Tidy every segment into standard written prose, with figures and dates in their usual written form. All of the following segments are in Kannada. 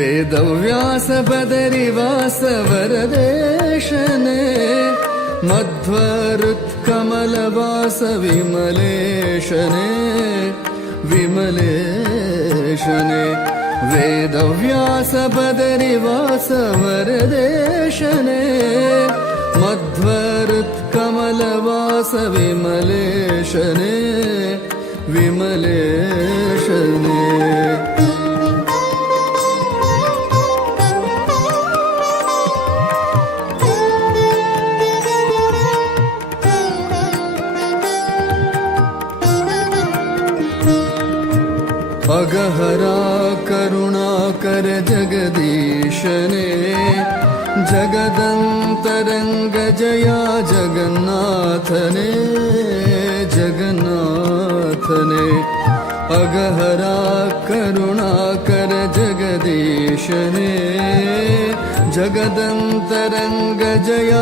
ವೇದವ್ಯಾಸ ಬದರಿವಾಸ ವರದೇಶನೇ ಮಧ್ವರುತ್ಕಮಲವಾಸ ವಿಮಲೇಶನೇ ವಿಮಲೇಶನೇ ವೇದವ್ಯಾಸ ಬದರಿವಾಸ ವರದೇಶನೇ ಮಧ್ವರುತ್ಕಮಲವಾಸ ವಿಮಲೇಶನೇ ವಿಮಲೇಶನೇ ಅಗಹರ ಕರುಣಾಕರ ಜಗದೀಶನೇ ಜಗದಂತರಂಗ ಜಯ ಜಗನ್ನಾಥನೇ ಜಗನ್ನಾಥನೇ ಅಗಹರ ಕರುಣಾಕರ ಜಗದೀಶನೇ ಜಗದಂತರಂಗ ಜಯ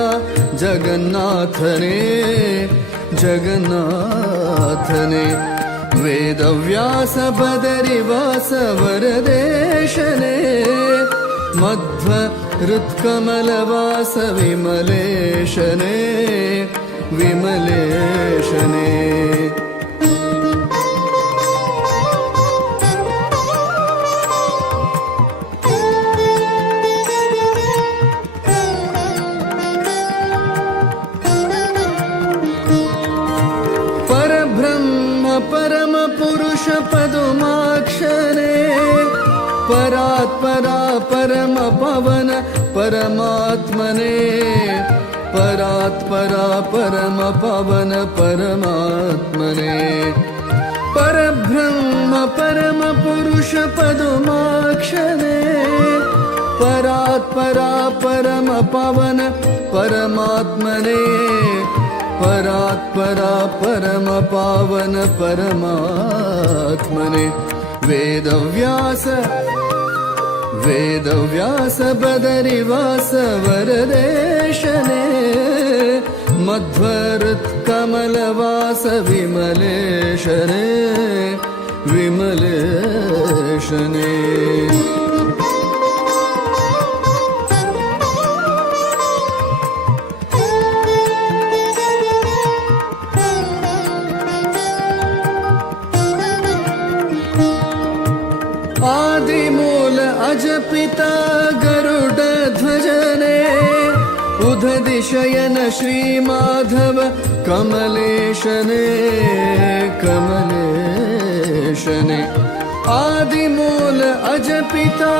ಜಗನ್ನಾಥನೇ ಜಗನ್ನಾಥನೇ ವೇದವ್ಯಾಸ ಬದರಿವಾಸ ವರದೇಶನೇ ಮಧ್ವ ಹೃತ್ಕಮಲವಾಸ ವಿಮಲೇಶನೇ ವಿಮಲೇಶನೇ ಪರಮ ಪುರುಷ ಪದುಮಾಕ್ಷನೇ ಪರಾತ್ಪರಾ ಪರಮ ಪವನ ಪರಮಾತ್ಮನೇ ಪರಾತ್ಪರಾ ಪರಮ ಪವನ ಪರಮಾತ್ಮನೇ ಪರಬ್ರಹ್ಮ ಪರಮ ಪುರುಷ ಪದುಮಾಕ್ಷನೇ ಪರಾತ್ಪರಾ ಪರಮ ಪವನ ಪರಮಾತ್ಮನೇ ಪರಾತ್ಪರಾ ಪರಮ ಪಾವನ ಪರಮಾತ್ಮನೆ ವೇದವ್ಯಾಸ ವೇದವ್ಯಾಸ ಬದರಿವಾಸ ವರದೇಶನೇ ಮಧ್ವರುತ್ಕಮಲವಾಸ ವಿಮಲೇಶನೇ ವಿಮಲೇಶನೇ ಆದಿಮೂಲ ಅಜಪಿತಾ ಗರುಡ ಧ್ವಜನೇ ಉದಧಿಶಯನ ಶ್ರೀಮಾಧವ ಕಮಲೇಶನೇ ಕಮಲೇಶನೇ ಆದಿಮೂಲ ಅಜಪಿತಾ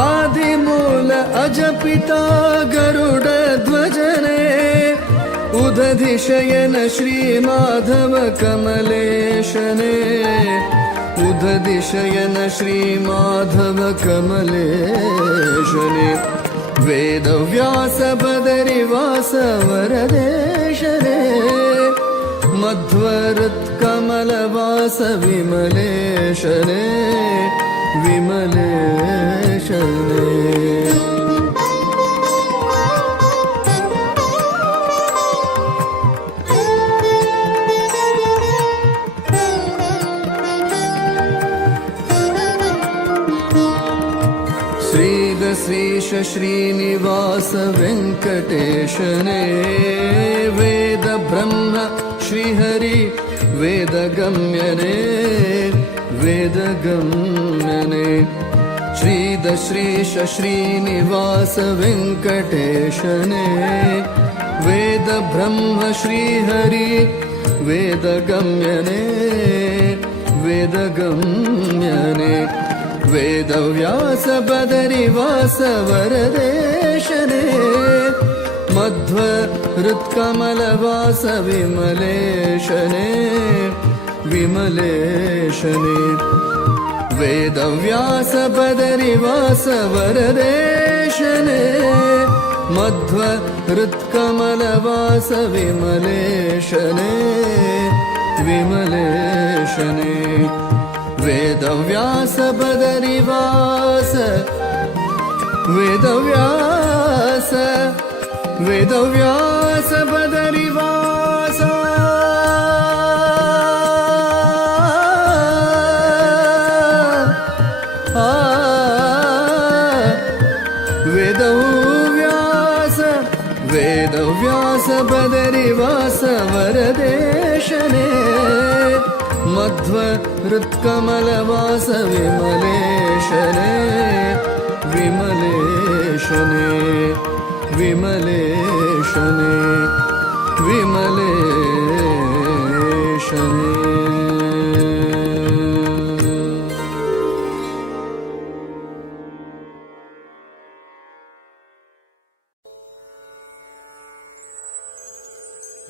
ಆದಿಮೂಲ ಅಜಪಿತಾ ಗರುಡ ಧ್ವಜನೇ ಉದಧಿಶಯನ ಶ್ರೀಮಾಧವ ಕಮಲೇಶನೇ ಉದಧಿಶಯನ ಶ್ರೀಮಾಧವ ಕಮಲೇಶನೇ ವೇದವ್ಯಾಸ ಬದರಿವಾಸ ವರದೇಶನೇ ಮಧ್ವರುತ್ಕಮಲವಾಸ ವಿಮಲೇಶನೇ ವಿಮಲೇಶನೇ ಶ್ರೀದ ಶ್ರೀಶ ಶ್ರೀನಿವಾಸ ವೆಂಕಟೇಶನೇ ವೇದ ಬ್ರಹ್ಮ ಶ್ರೀಹರಿ ವೇದಗಮ್ಯನೇ ವೇದಗಮ್ಯನೇ ಶ್ರೀದ ಶ್ರೀಶ ಶ್ರೀನಿವಾಸ ವೆಂಕಟೇಶನೇ ವೇದ ಬ್ರಹ್ಮ ಶ್ರೀಹರಿ ವೇದಗಮ್ಯನೇ ವೇದಗಮ್ಯನೇ ವೇದವ್ಯಾಸ ಬದರಿವಾಸ ವರದೇಶನೇ ಮಧ್ವ ಹೃತ್ಕಮಲವಾಸ ವಿಮಲೇಶನೇ ವಿಮಲೇಶನೇ ವೇದವ್ಯಾಸ ಬದರಿವಾಸ ವರದೇಶನೇ ಮಧ್ವ ಹೃತ್ಕಮಲವಾಸ ವಿಮಲೇಶನೇ विमलेशने वेदव्यास बदरिवास वेदव्यास वेदव्यास बदरिवास वेदव्यास वेदव्यास बदरिवास वरदेशने मध्व हृत्कमलवास विमलेशने विमलेशने विमलेशने विमलेशने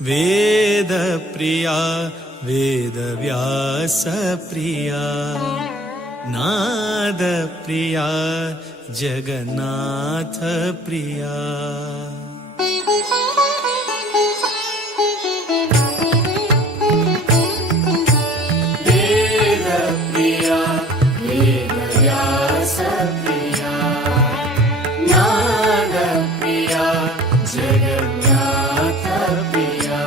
वेद प्रिया वेदव्यास प्रिया नाद प्रिया जगन्नाथ प्रिया वेद प्रिया वेदव्यास प्रिया नाद प्रिया जगन्नाथ प्रिया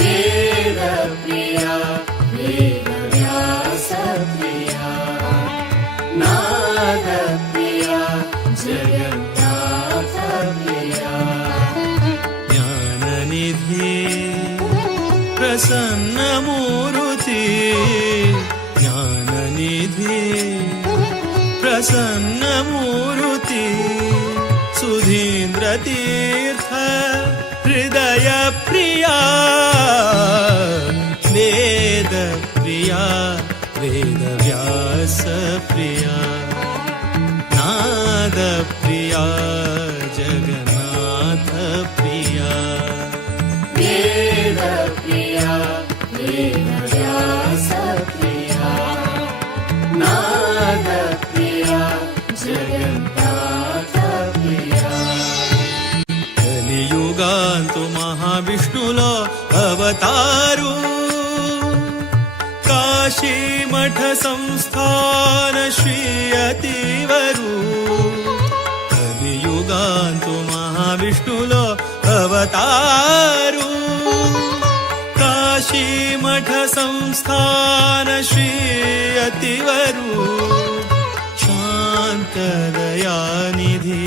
वेद प्रिया वेदव्यास प्रिया नाद प्रिया जगन्नाथ प्रिया ज्ञाननिधि प्रसन्न मूर्ति ज्ञाननिधि प्रसन्न मूर्ति सुधीन्द्र तीर्थ हृदय प्रिया वेद प्रिया वेदव्यास प्रिया नाद प्रिया जगन्नाथ प्रिया वेद प्रिया वेदव्यास प्रिया नाद प्रिया जगन्नाथ प्रिया కలియుగాంతు మహావిష్ణులో అవతారు కాశీ మఠ సంస్థాన శ్రీ అతివరు కలియుగాంతు మహావిష్ణులో అవతారు కాశీ మఠ సంస్థాన శ్రీ అతివరు శాంతదయానిధి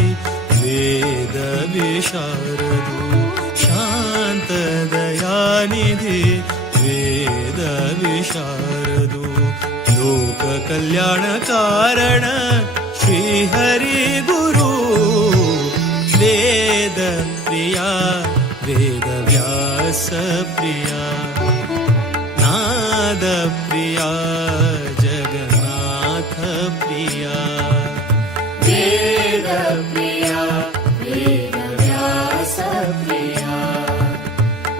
वेद विशारदु शान्तदयानिधि वेद विशारदु लोक कल्याण कारण श्री हरि गुरु वेद प्रिया वेदव्यास प्रिया नाद प्रिया जगन्नाथ प्रिया वेद प्रिया वेदव्यास प्रिया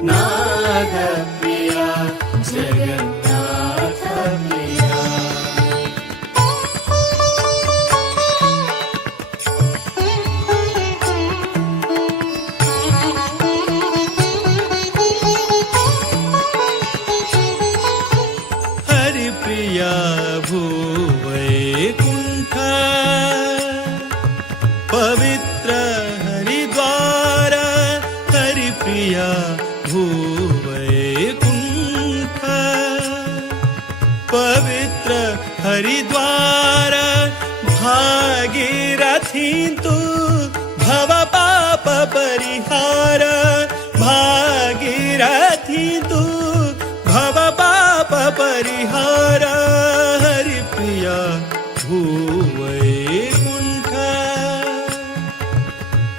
नाद प्रिया जगन्नाथ प्रिया हरि प्रिया भूवैकुण्ठ पवित्र हरिद्वार हरिप्रिया भूवैकुण्ठ पवित्र हरिद्वार भागीरथी तु भव पाप परिहार भागीरथी तु भव पाप परिहार हरिप्रिया भूवैकुण्ठ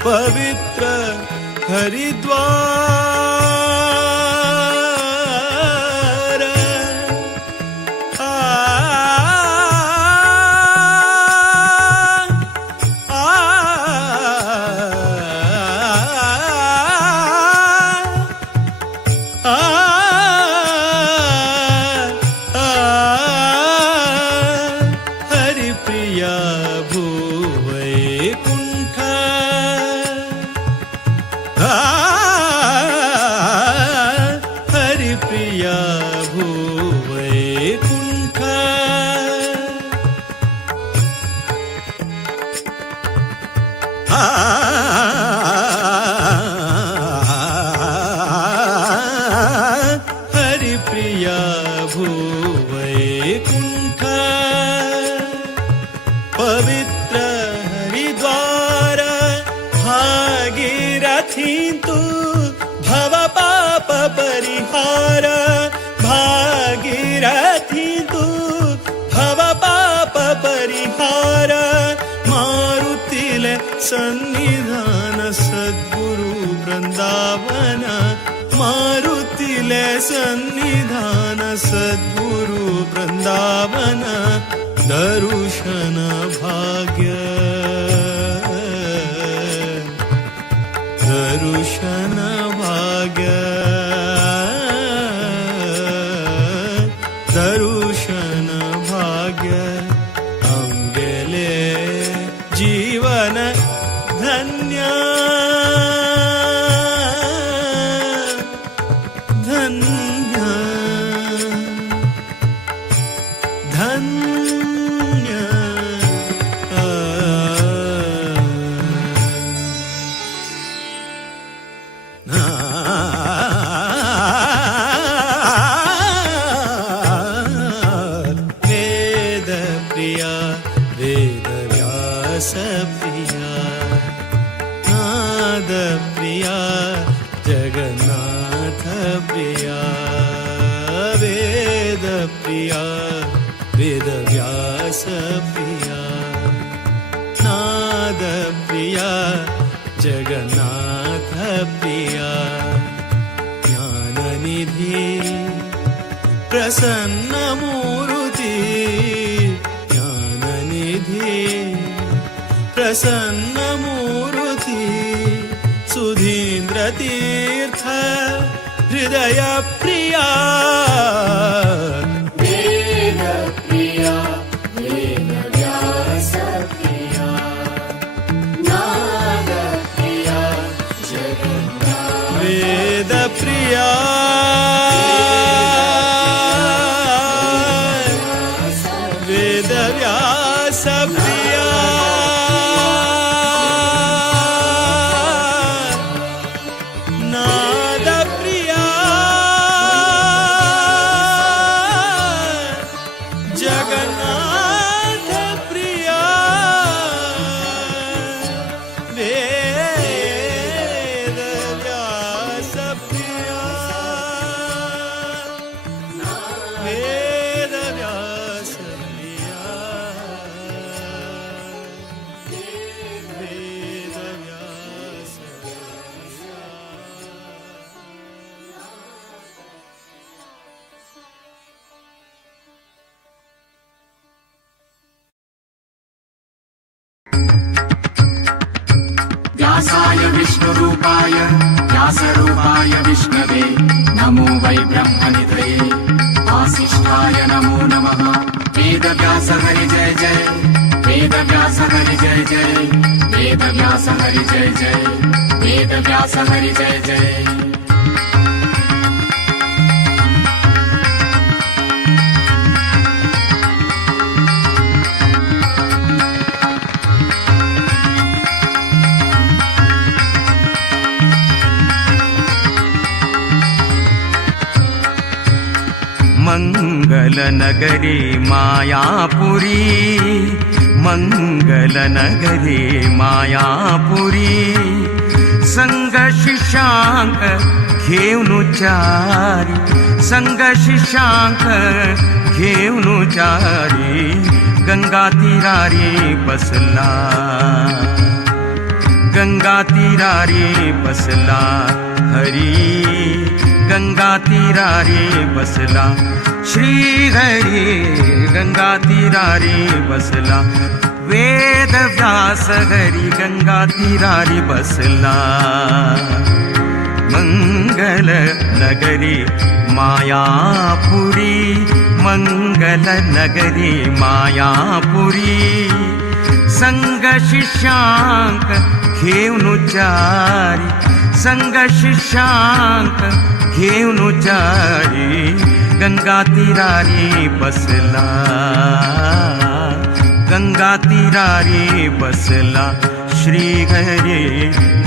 पवित्र हरिद्वार हरिप्रिया भूवैकुण्ठ हरिप्रिया हरिप्रिया भूवैकुण्ठ पवित्र हरिद्वार भागीरथी तु भव पाप परिहार भागीरथी तु भव पाप परिहार मारुतिले सन्निधान सद्गुरु वृंदावन मारुतिले सन्निधान सद्गुरु वृंदावन दर्शन भाग्य दर्शन भाग्य दर्शन भाग्य अंगेले जीवन धन्य धन्य धन्य वेद प्रिया वेद व्यास प्रिया नाद प्रिया जगन्नाथ प्रिया वेद प्रिया वेद व्यास प्रिया नाद प्रिया जगन्नाथ प्रिया ज्ञाननिधि प्रसन्न मूर्ति ज्ञाननिधि प्रसन्न मूर्ति सुधीन्द्र तीर्थ हृदय प्रिया वेद प्रिया वेद व्यास प्रिया नाद प्रिया जगन्नाथ वेद प्रिया वेद व्यास प्रिया नाद प्रिया जगन्नाथ प्रिया वेद व्यास प्रिया वेद व्यास प्रिया वेद व्यास व्यासाय विष्णुरूपाय व्यासरूपाय विष्णवे नमो वै ब्रह्मनिधये वासिष्ठाय नमो नमः वेदव्यास हरि जय जय वेदव्यास हरि जय जय वेदव्यास हरि जय जय वेदव्यास हरि जय जय मङ्गलनगरे मायापुरी मङ्गलनगरे मायापुरी संगशिशांक घेऊनुचारी संगशिशांक घेऊनुचारी गंगा तीरारी बसला गंगा तीरारी बसला हरी गंगा तीरारी बसला श्री हरी गंगा तीरारी बसला वेद व्यास हरी गंगा तीरारी बसला मंगल नगरी मायापुरी मंगल नगरी मायापुरी संग शिष्यांक घेऊनुचारी संग शिष्यांक घेऊनुचारी गंगा तीरारी बसला गंगा तीरारी बसला श्रीहरी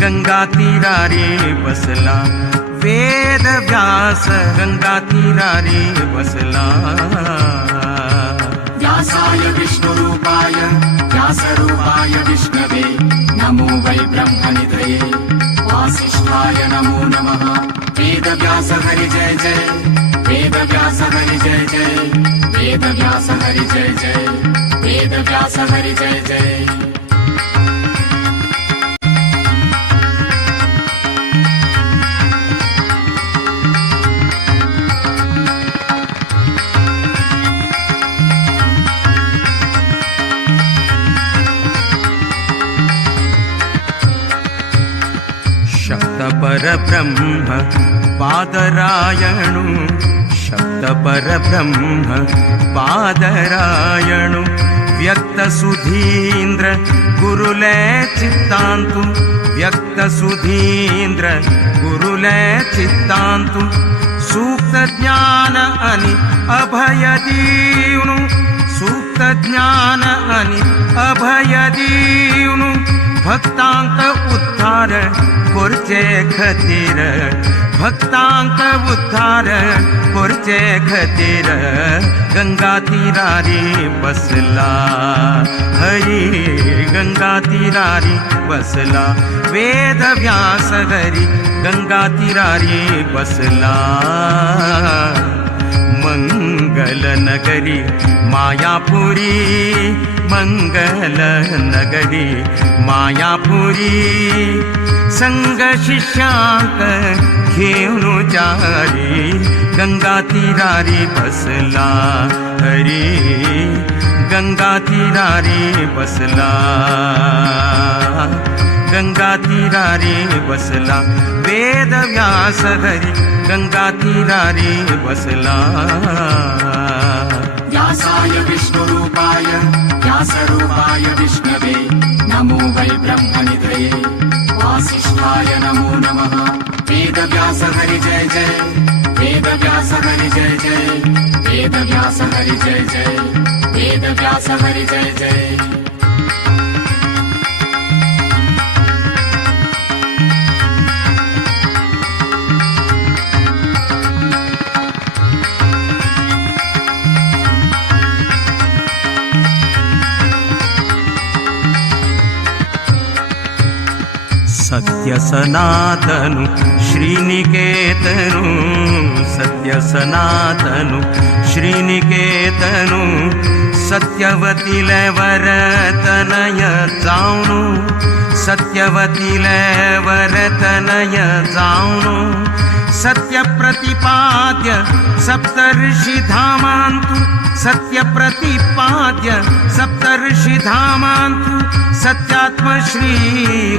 गंगा तीरारी बसला वेद व्यास गंगा तीरारी बसला व्यासाय विष्णुरूपाय व्यासरूपाय विष्णवे नमो वै ब्रह्मनिधये वासिष्ठाय नमो नमः वेद व्यास हरि जय जय वेद व्यास हरि जय जय वेद व्यास हरि जय जय वेद व्यास हरि जय जय शब्द परब्रह्म पादरायणु शब्द परब्रह्म पादरायणु व्यक्त सुधींद्र गुरुले चित्तांतु व्यक्त सुधींद्र गुरुले चित्तांतु सूक्त ज्ञान अनि अभय दीवनु सूक्त ज्ञान अनि अभय दीवनु भक्तांक उद्धार कोरचे खतीर भक्तांक उद्धार कोरचे खतीर गंगा तीरारी बसला हरी गंगा तीरारी बसला वेद व्यास हरी गंगा तीरारी बसला मंगल नगरी मायापुरी मंगल नगरी मायापुरी संग शिष्यांक घेऊन जारी गंगा तीरारी बसला हरी गंगा तीरारी बसला गंगा तीरारी बसला वेद व्यास हरी गंगा तीरारी बसला व्यासाय विष्णुरूपाय व्यासरूपाय विष्णवे नमो वै ब्रह्मनिधये वासिष्ठाय नमो नमः वेद व्यास हरि जय जय वेद व्यास हरि जय जय वेद व्यास हरि जय जय वेद व्यास हरि जय जय सत्य सनातनु श्रीनिकेतनु सत्य सनातनु श्रीनिकेतनु सत्यवतीले वरतनय जाऊनु सत्यवतीले वरतनय जाऊनु सत्य प्रतिपाद्य सप्तर्षि धामांतु सत्य प्रतिपाद्य सप्तर्षि धामांतु सत्यात्म श्री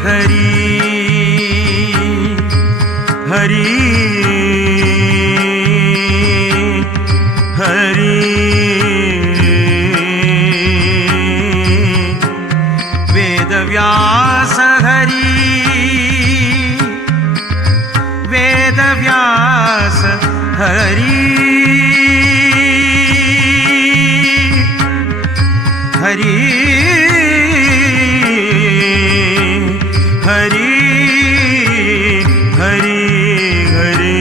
हरी हरी हरी वेद व्यास हरी वेद व्यास हरी हरी हरी हरी हरी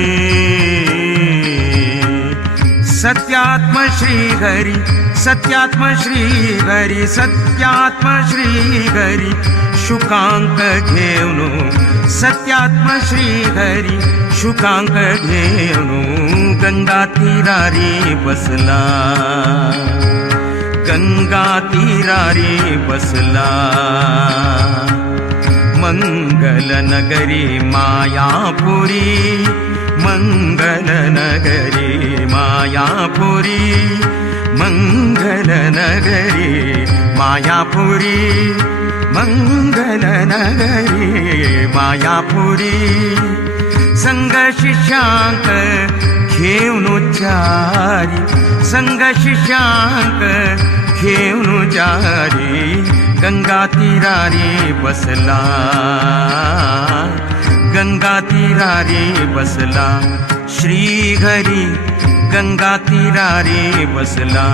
सत्यात्म श्री हरि सत्यात्म श्री हरि सत्यात्म श्री हरि शुकांक घेऊनु सत्यात्म श्री हरि शुकांक घेऊनु गंगा तीरारी बसला गंगा तीरारी बसला मंगल नगरी मायापुरी मंगल नगरी मायापुरी मंगल नगरी मायापुरी मंगल नगरी मायापुरी संग शिष्यांक घेऊन चारी संग शिष्यांक घेऊन जारी गंगा तीरारी बसला गंगा तीरारी बसला श्री हरी गंगा तीरारी बसला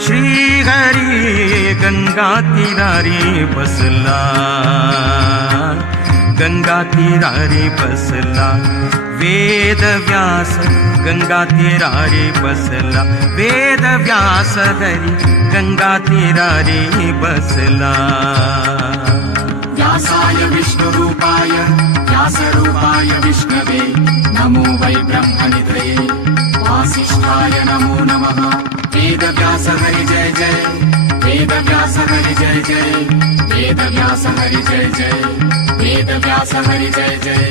श्रीहरी गंगा तीरारी बसला, गंगा तीरारी बसला. वेद व्यास गंगा तीरारी बसला, वेद व्यास हरी गंगा तीरारी बसला. व्यासाय विष्णुरूपाय व्यासरूपाय विष्णवे नमो वै ब्रह्मनिधये. वासिष्ठाय नमो नमः. वेद व्यास हरि जय जय, वेद व्यास हरि जय जय, वेद व्यास हरि जय जय, वेद व्यास हरि जय जय.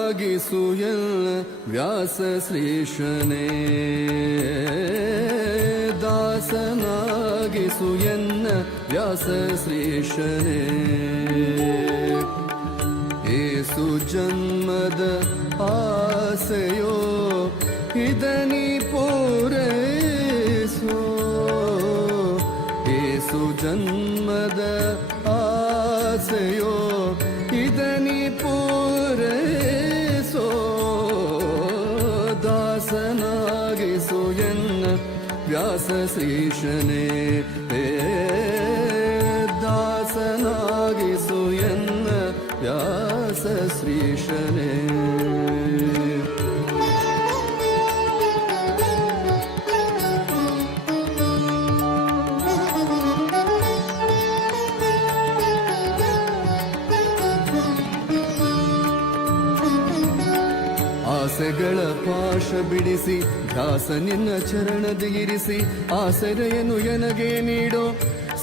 ದಾಸನಾಗಿಸುಯಲ್ಲ ವ್ಯಾಸ ಶ್ರೀಶನೇ, ದಾಸನಾಗಿಸುಯನ್ನ ವ್ಯಾಸ ಶ್ರೀಶನೇ. ಏಸು ಜನ್ಮದ ಆಸೆಯೋ ಇದನಿ ಪೂರೈಸೋ, ಏಸು ಜನ್ಮದ ಆಸೆಯೋ ಇದನಿ ಪೂರೈಸೋ. ದಾಸನಾಗಿಸು ಎನ್ನ ವ್ಯಾಸ ಶ್ರೀಶನೇ, ದಾಸನಾಗಿಸು ಎನ್ನ ವ್ಯಾಸ ಶ್ರೀಶನೇ. ಆಸೆಗಳ ಪಾಶ ಬಿಡಿಸಿ ದಾಸ ನಿನ್ನ ಚರಣದಿ ಇರಿಸಿ, ಆಸರೆಯನ್ನು ಎನಗೆ ನೀಡೋ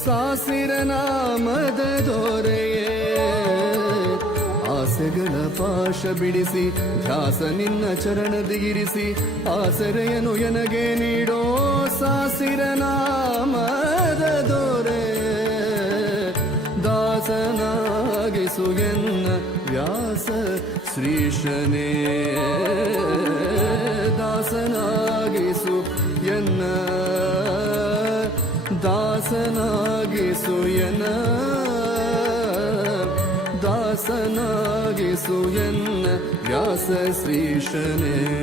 ಸಾಸಿರ ನಾಮದ ದೊರೆಯೇ. ಆಸೆಗಳ ಪಾಶ ಬಿಡಿಸಿ ದಾಸ ನಿನ್ನ ಚರಣದಿ ಇರಿಸಿ, ಆಸರೆಯನ್ನು ಎನಗೆ ನೀಡೋ ಸಾಸಿರ ನಾಮದ ದೊರೆ. ದಾಸನಾಗಿಸು ಎನ್ನ ವ್ಯಾಸ ಶ್ರೀಶನೇ, ದಾಸನಾಗಿಸು ಎನ್ನ, ದಾಸನಾಗಿಸು ಎನ್ನ, ದಾಸನಾಗಿಸು ಎನ್ನ ವ್ಯಾಸ ಶ್ರೀಶನೇ.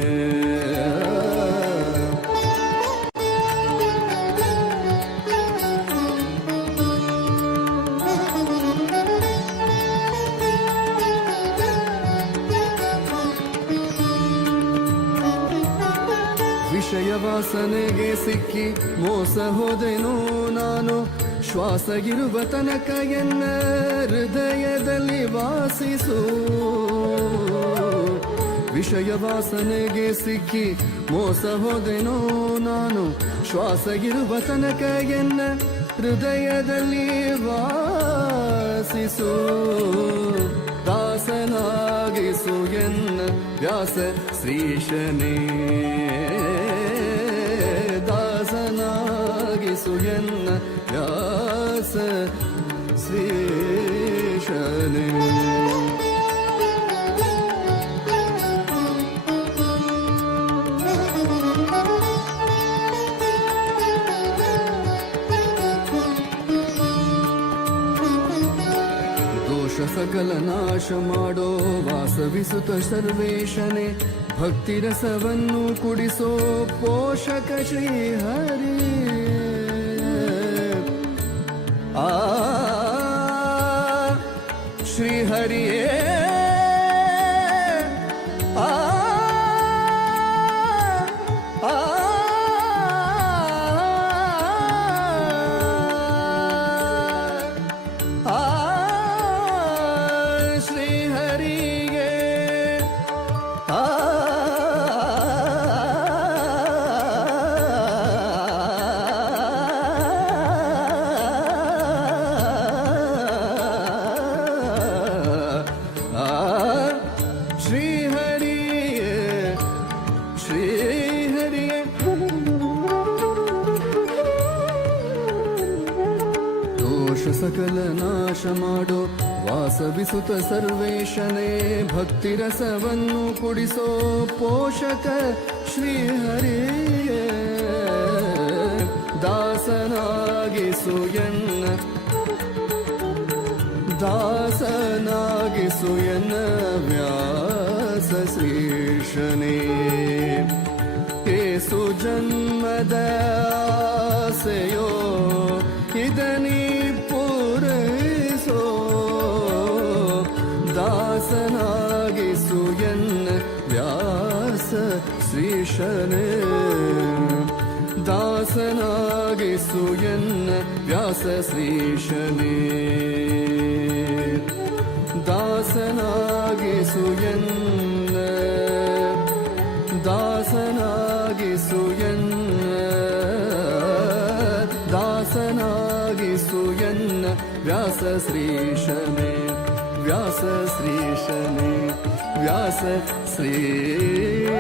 ವಿಷಯ ವಾಸನೆಗೆ ಸಿಕ್ಕಿ ಮೋಸ ಹೋದೆನೋ ನಾನು, ಶ್ವಾಸಗಿರುವ ತನಕ ಎನ್ನ ಹೃದಯದಲ್ಲಿ ವಾಸಿಸು. ವಿಷಯ ವಾಸನೆಗೆ ಸಿಕ್ಕಿ ಮೋಸ ಹೋದೆನೋ ನಾನು, ಶ್ವಾಸಗಿರುವ ತನಕ ಎನ್ನ ಹೃದಯದಲ್ಲಿ ವಾಸಿಸು. ದಾಸನಾಗಿಸು ಎನ್ನ ವ್ಯಾಸ ಶ್ರೀಶನೇ, ದಾಸನಾಗಿಸು ಎನ್ನ ವ್ಯಾಸ ಶ್ರೀಶನೇ. ಸಕಲ ನಾಶ ಮಾಡೋ ವಾಸವಿಸುತ್ತ ಸರ್ವೇಶನೇ ಭಕ್ತಿರಸವನ್ನು ಕುಡಿಸೋ ಪೋಷಕ ಶ್ರೀಹರಿ ಆ ಶ್ರೀಹರಿಯೇ ಆ ಆ ಶ್ರೀಹರಿಗೆ ಶ್ರೀಹರಿಯೇ ಶ್ರೀಹರಿಯೇ ದೋಷ ಸಕಲ ನಾಶ ಮಾಡೋ ವಾಸವಿಸುತ್ತ ಸರ್ವೇಶನೇ ಭಕ್ತಿರಸವನ್ನು ಕುಡಿಸೋ ಪೋಷಕ ಶ್ರೀಹರಿಯೇ ದಾಸನಾಗಿಸು ಎನ್ನ ದಾಸನಾಗಿಸು ಎನ್ನ ವ್ಯಾಸ ಶ್ರೀಶನೇ ಏಸು ಜನ್ಮದ ಆಸೆಯೋ ಇದನಿ ಪೂರೈಸೋ ದಾಸನಾಗಿಸು ಎನ್ನ ವ್ಯಾಸ ಶ್ರೀಶನೇ ದಾಸನಾಗಿಸು ಎನ್ನ ವ್ಯಾಸ ಶ್ರೀಶನೇ ದಾಸನಾಗಿಸು ಎನ್ನ ದಾಸನಾಗಿಸು ಎನ್ನ ದಾಸನಾಗಿಸು ಎನ್ನ ವ್ಯಾಸ ಶ್ರೀಶನೇ ವ್ಯಾಸ ಶ್ರೀಶನೇ ವ್ಯಾಸ ಶ್ರೀಶನೇ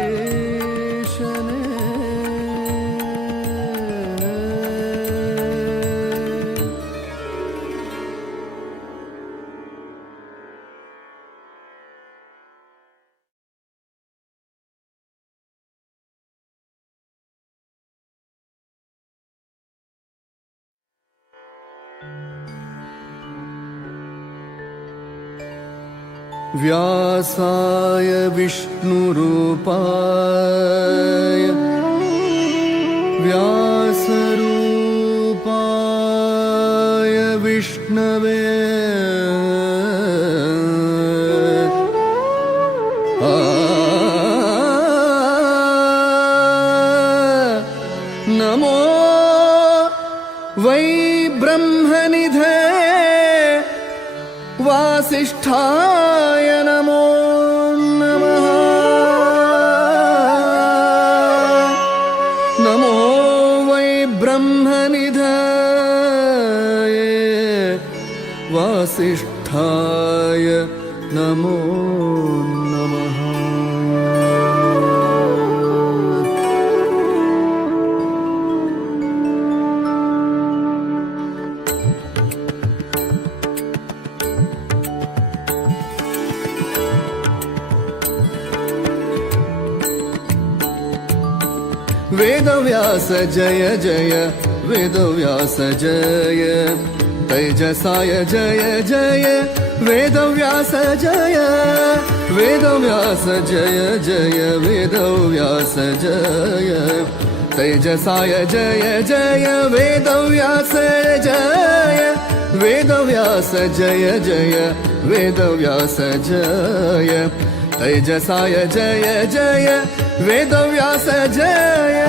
व्यासाय विष्णुरूपाय व्यासरूपाय विष्णवे नमो वै ब्रह्मनिधे वासिष्ठाय नमो नमः नमो वै ब्रह्मनिधये वासिष्ठाय नमो नमः वेदव्यास जय जय वेदव्यास जय तेजसाय जय जय वेदव्यास जय वेदव्यास जय जय वेदव्यास जय तेजसाय जय जय वेदव्यास जय वेदव्यास जय जय वेदव्यास जय तेजसाय जय जय वेदव्यास जय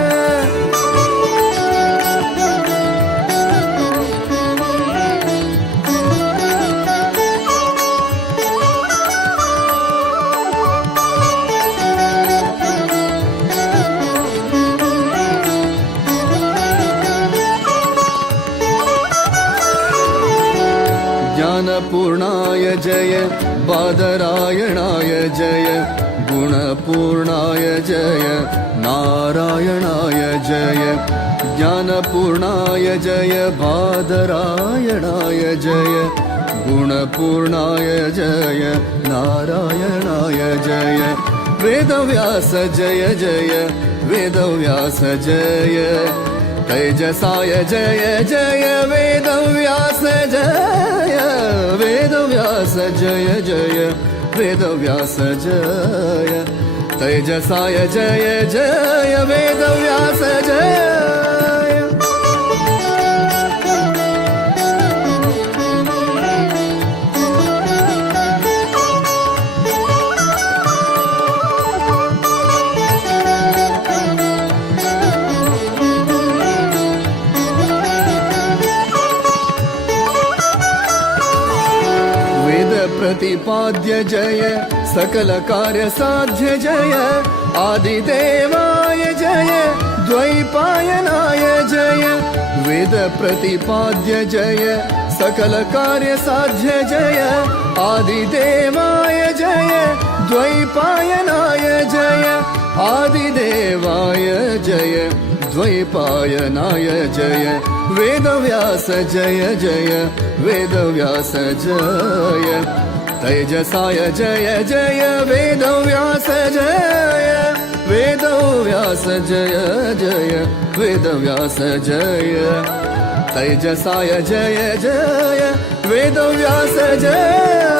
ज्ञानपूर्णाय जय बादरायणाय जय गुणपूर्णाय जय नारायणाय जय ज्ञानपूर्णाय जय बादरायणाय जय गुणपूर्णाय जय नारायणाय जय वेदव्यास जय जय वेदव्यास जय तैजसाय जय जय वेदव्यास जय वेदव्यास जय जय वेदव्यास जय तैजसाय जय जय वेदव्यास जय प्रतिपाद्य जय सकल कार्य साध्य जय आदिदेवाय जय द्वैपायनाय जय वेद प्रतिपाद्य जय सकल कार्य साध्य जय आदिदेवाय जय द्वैपायनाय जय आदिदेवाय जय द्वैपायनाय जय वेदव्यास जय जय वेदव्यास जय तैजसाय जय जय वेदव्यास जय वेदव्यास जय जय वेदव्यास जय तैजसाय जय जय वेदव्यास जय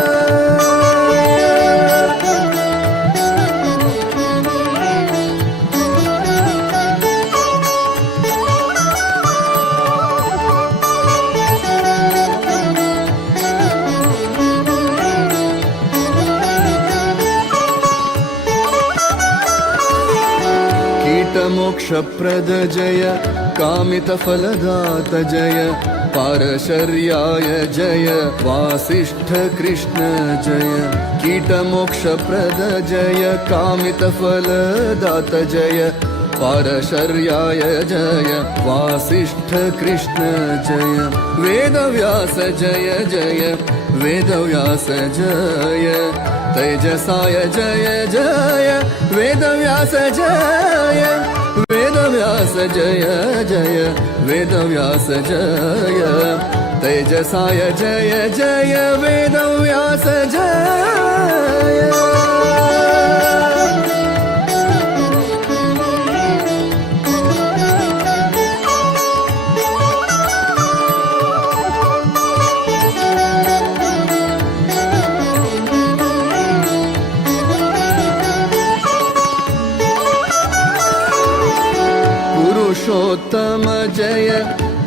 मोक्षप्रद जय कामितफलदात जय पारशर्याय जय वासिष्ठ कृष्ण जय कीटमोक्षप्रद जय कामितफलदात जय पारशर्याय जय वासिष्ठ कृष्ण जय वेदव्यास जय जय वेदव्यास जय तैजसाय जय जय वेदव्यास जय वेदव्यास जय जय वेदव्यास जय तैजसाय जय जय वेदव्यास जय पुरुषोत्तम जय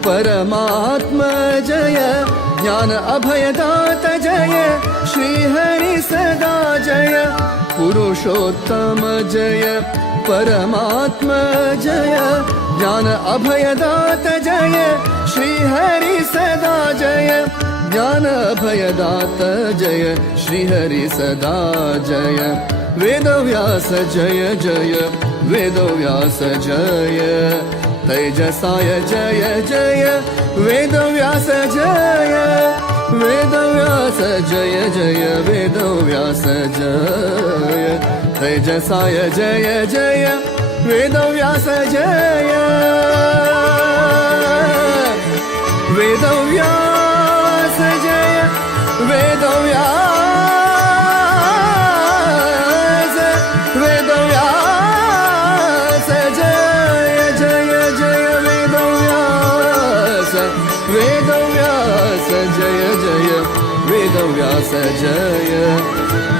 परमात्मा जय ज्ञान अभयदात जय श्रीहरि सदा जय पुरुषोत्तम जय परमात्मा जय ज्ञान अभयदात जय श्रीहरि सदा जय ज्ञान अभयदात जय श्रीहरि सदा जय वेदव्यास जय जय वेदव्यास जय तैजसाय जय जय वेदव्यास जय वेदव्यास जय जय वेदव्यास जय तैजसाय जय जय वेदव्यास जय वेदव्यास जय वेदव्यास वेदव्यास जय जय जय वेदव्यास वेदव्यास जय जय वेदव्यास जय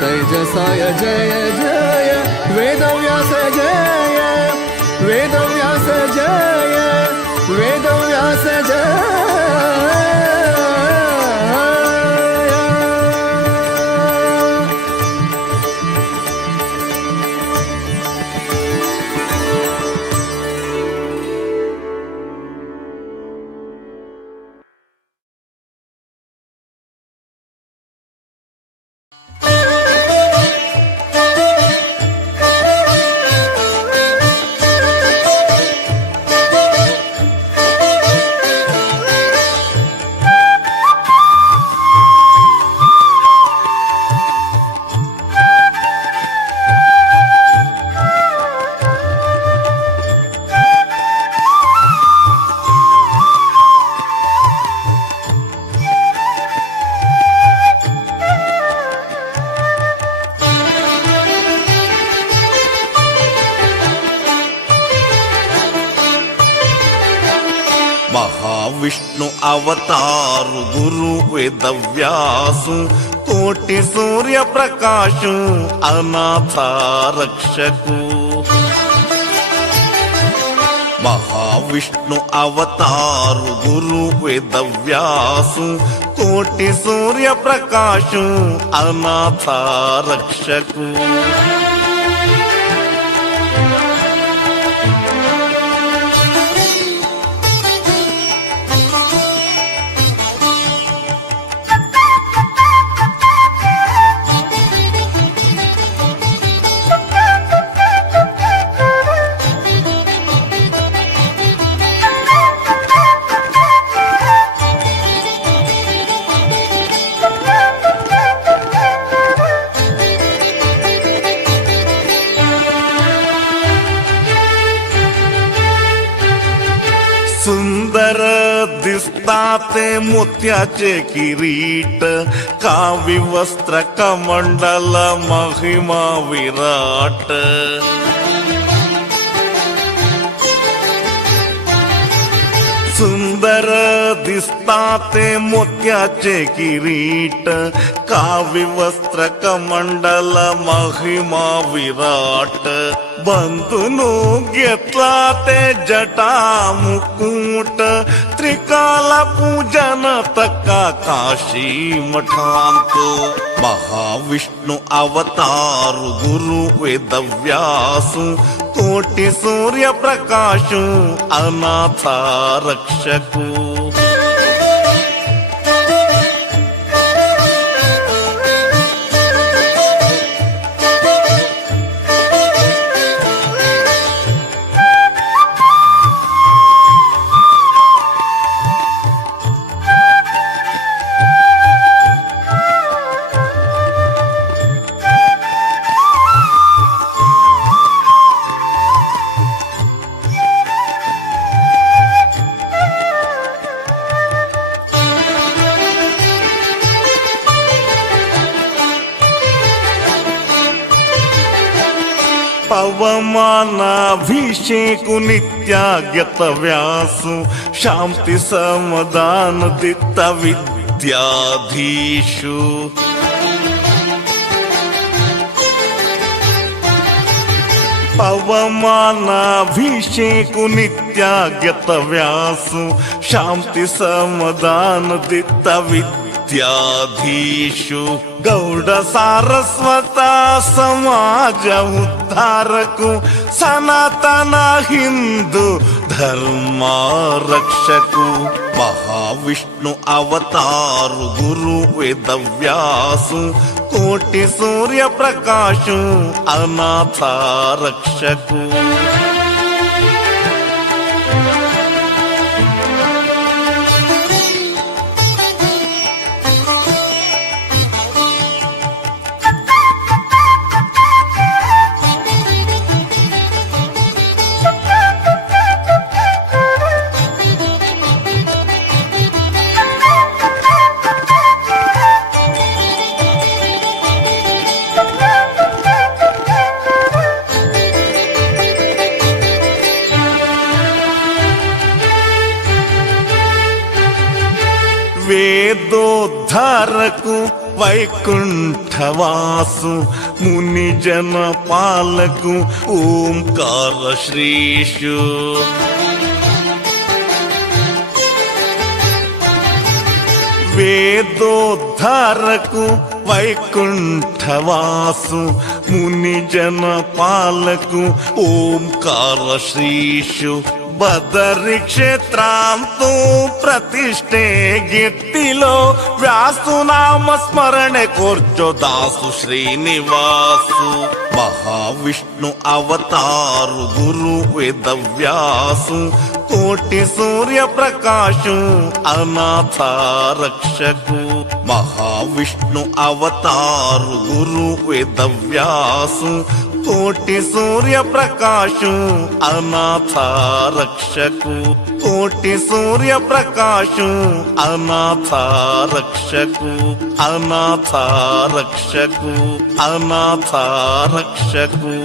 तैजसाय जय जय वेदव्यास जय वेदव्यास जय वेदव्यास जय ಮಹಾವಿಷ್ಣು ಅವತಾರು ಗುರು ವೇದವ್ಯಾಸು ಕೋಟಿ ಸೂರ್ಯ ಪ್ರಕಾಶು ಅನಾಥ ರಕ್ಷಕು ಮಹಾವಿಷ್ಣು ಅವತಾರು ಗುರು ವೇದವ್ಯಾಸು ಕೋಟಿ ಸೂರ್ಯ ಪ್ರಕಾಶು ಅನಾಥ ರಕ್ಷಕು सुंदर दिसताते मोत्याचे किरीट कावी वस्त्र कमंडल महिमा विराट सुंदर दिसताते मोत्याचे किरीट कावी वस्त्र कमंडल महिमा विराट बंधुनु घेतला ते जटा मुकुट त्रिकाल पूजन तका काशी मठांत महाविष्णु अवतारु गुरु वेदव्यासु कोटि सूर्य प्रकाशु अनाथ रक्षकु पवमानाभिषेकु नित्यागत व्यासु शांति समाधान दित्त विद्याधीशु पवमानाभिषेकु नित्यागत व्यासु शांति समाधान दित्त विद्याधीशु गौड़ सारस्वत समाज उद्धारकु सनातन हिंदू धर्म रक्षकु महाविष्णु अवतारु गुरु वेदव्यासु कोटि सूर्य प्रकाशु अनाथ रक्षकु वेदोद्धारकु वैकुंठवासु मुनिजन पालकु ओंकार श्रीषु वेदोद्धारकु वैकुंठवासु मुनिजन पालकु ओंकार श्रीषु बदरी क्षेत्रांतु प्रतिष्ठे गिट्टिलो व्यासु नाम स्मरणे कोर्चो दासु श्रीनिवासु महाविष्णु अवतारु गुरु वेदव्यासु कोटि सूर्य प्रकाशु अनाथ रक्षकु महाविष्णु अवतारु गुरु वेदव्यासु कोटि सूर्य प्रकाशु अनाथ रक्षकु कोटि सूर्य प्रकाशु अनाथ रक्षकु अनाथ रक्षकु अनाथ रक्षकु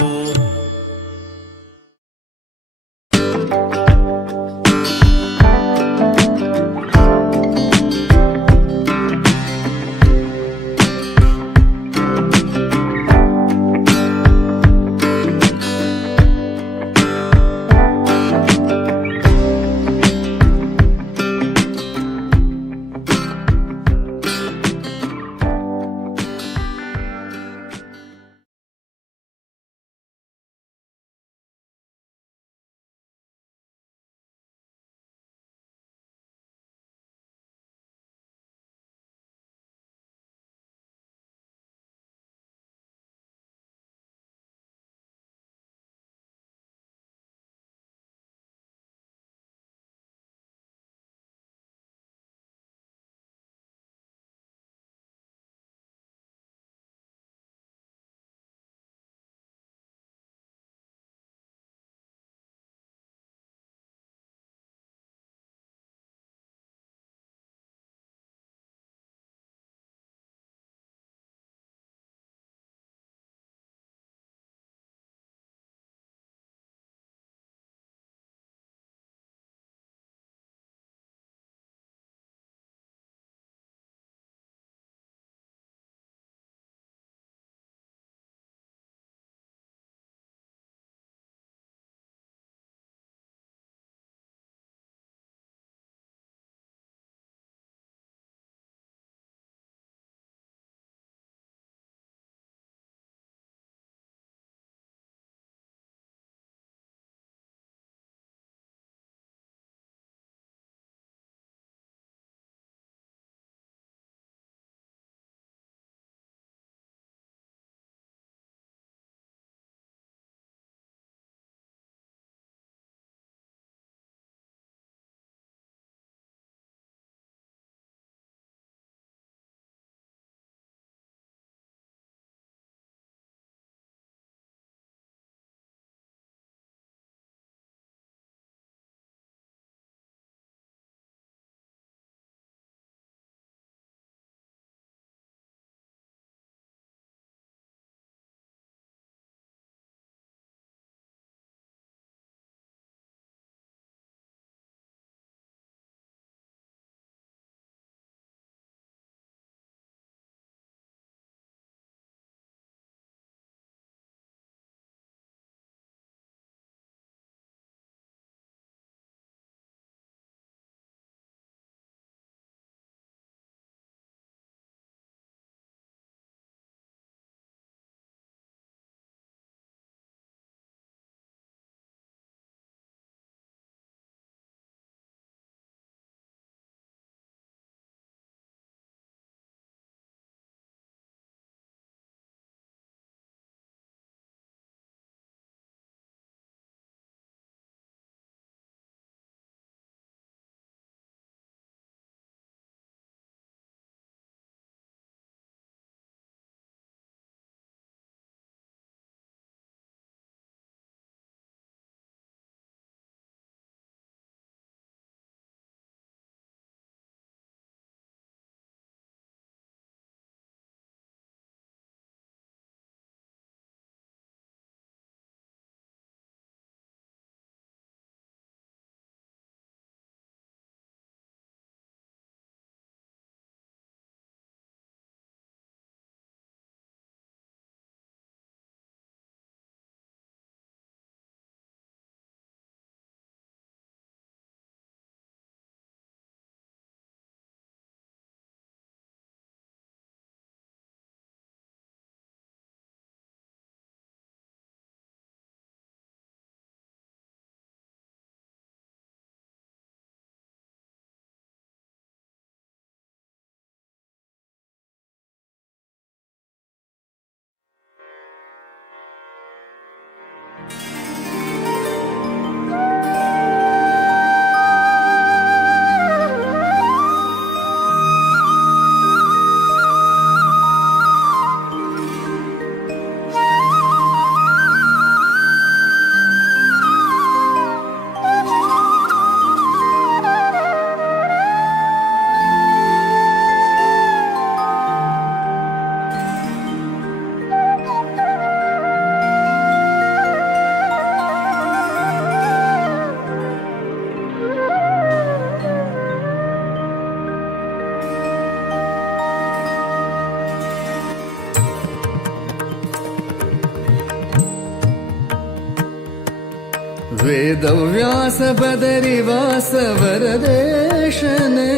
वेदव्यास बदरिवास वरदेशने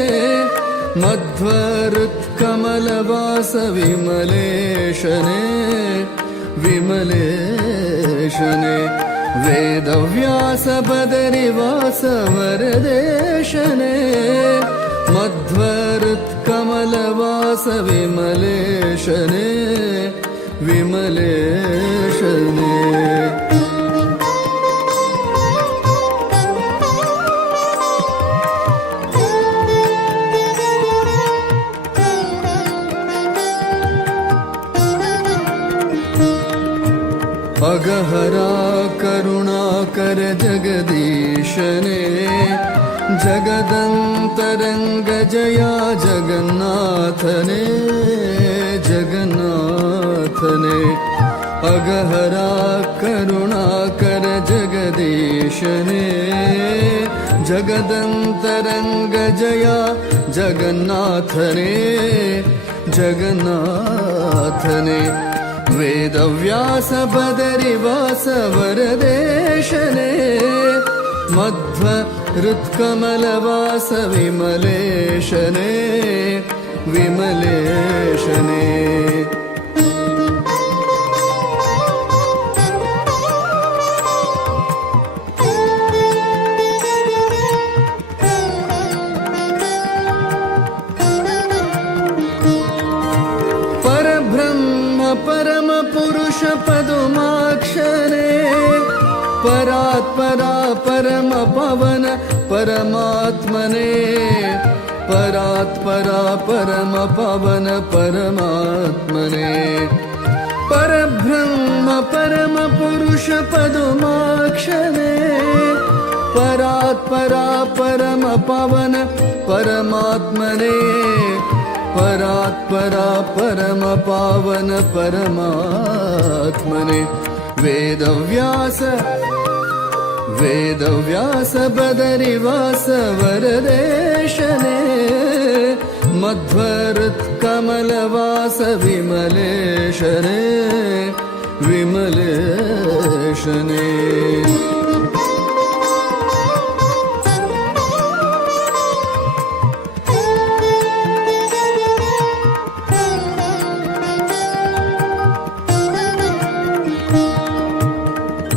मध्वरुत्कमलवास विमलेशने विमलेशने वेदव्यास बदरिवास वरदेशने मध्वरुत्कमलवास विमलेशने विमलेशने अगहरा करुणाकर जगदीशने जगदन्तरङ्ग जया जगन्नाथने जगन्नाथने अगहरा करुणाकर जगदीशने जगदन्तरङ्ग जया जगन्नाथने जगन्नाथने वेदव्यास बदरिवास वरदेशने मध्वरुत्कमलवास विमलेशने विमलेशने परम पुरुष पदुमाक्षरे परात्परा परम पवन परमात्मने परात्परा परम पवन परमात्मने परब्रह्म परम पुरुष पदुमाक्षरे परात्परा परम पवन परमात्मने परात्परा परम पावन परमात्मने वेदव्यास वेदव्यास बदरिवास वरदेशने मध्वरुत्कमलवास विमलेशने विमलेशने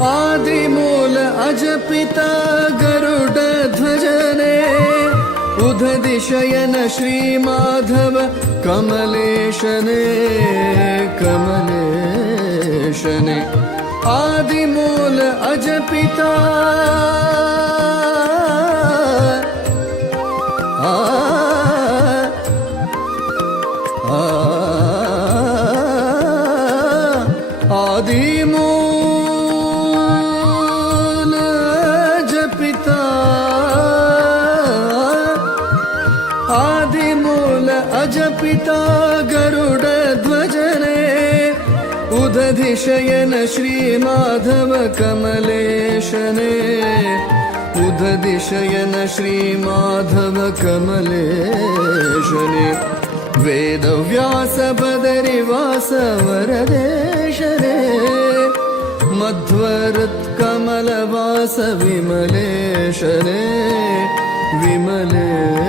आदिमूल अजपिता गरुड ध्वजने उदधिशयन श्रीमाधव कमलेशने कमलेशने आदिमूल अजपिता आदिमूल अजपिता आदिमूल अजपिता गरुड ध्वजने उदधिशयन श्रीमाधव कमलेशने उदधिशयन श्रीमाधव कमलेशने वेदव्यास बदरिवास वरदेशने मध्वरुत्कमलवास विमलेशने विमलेशने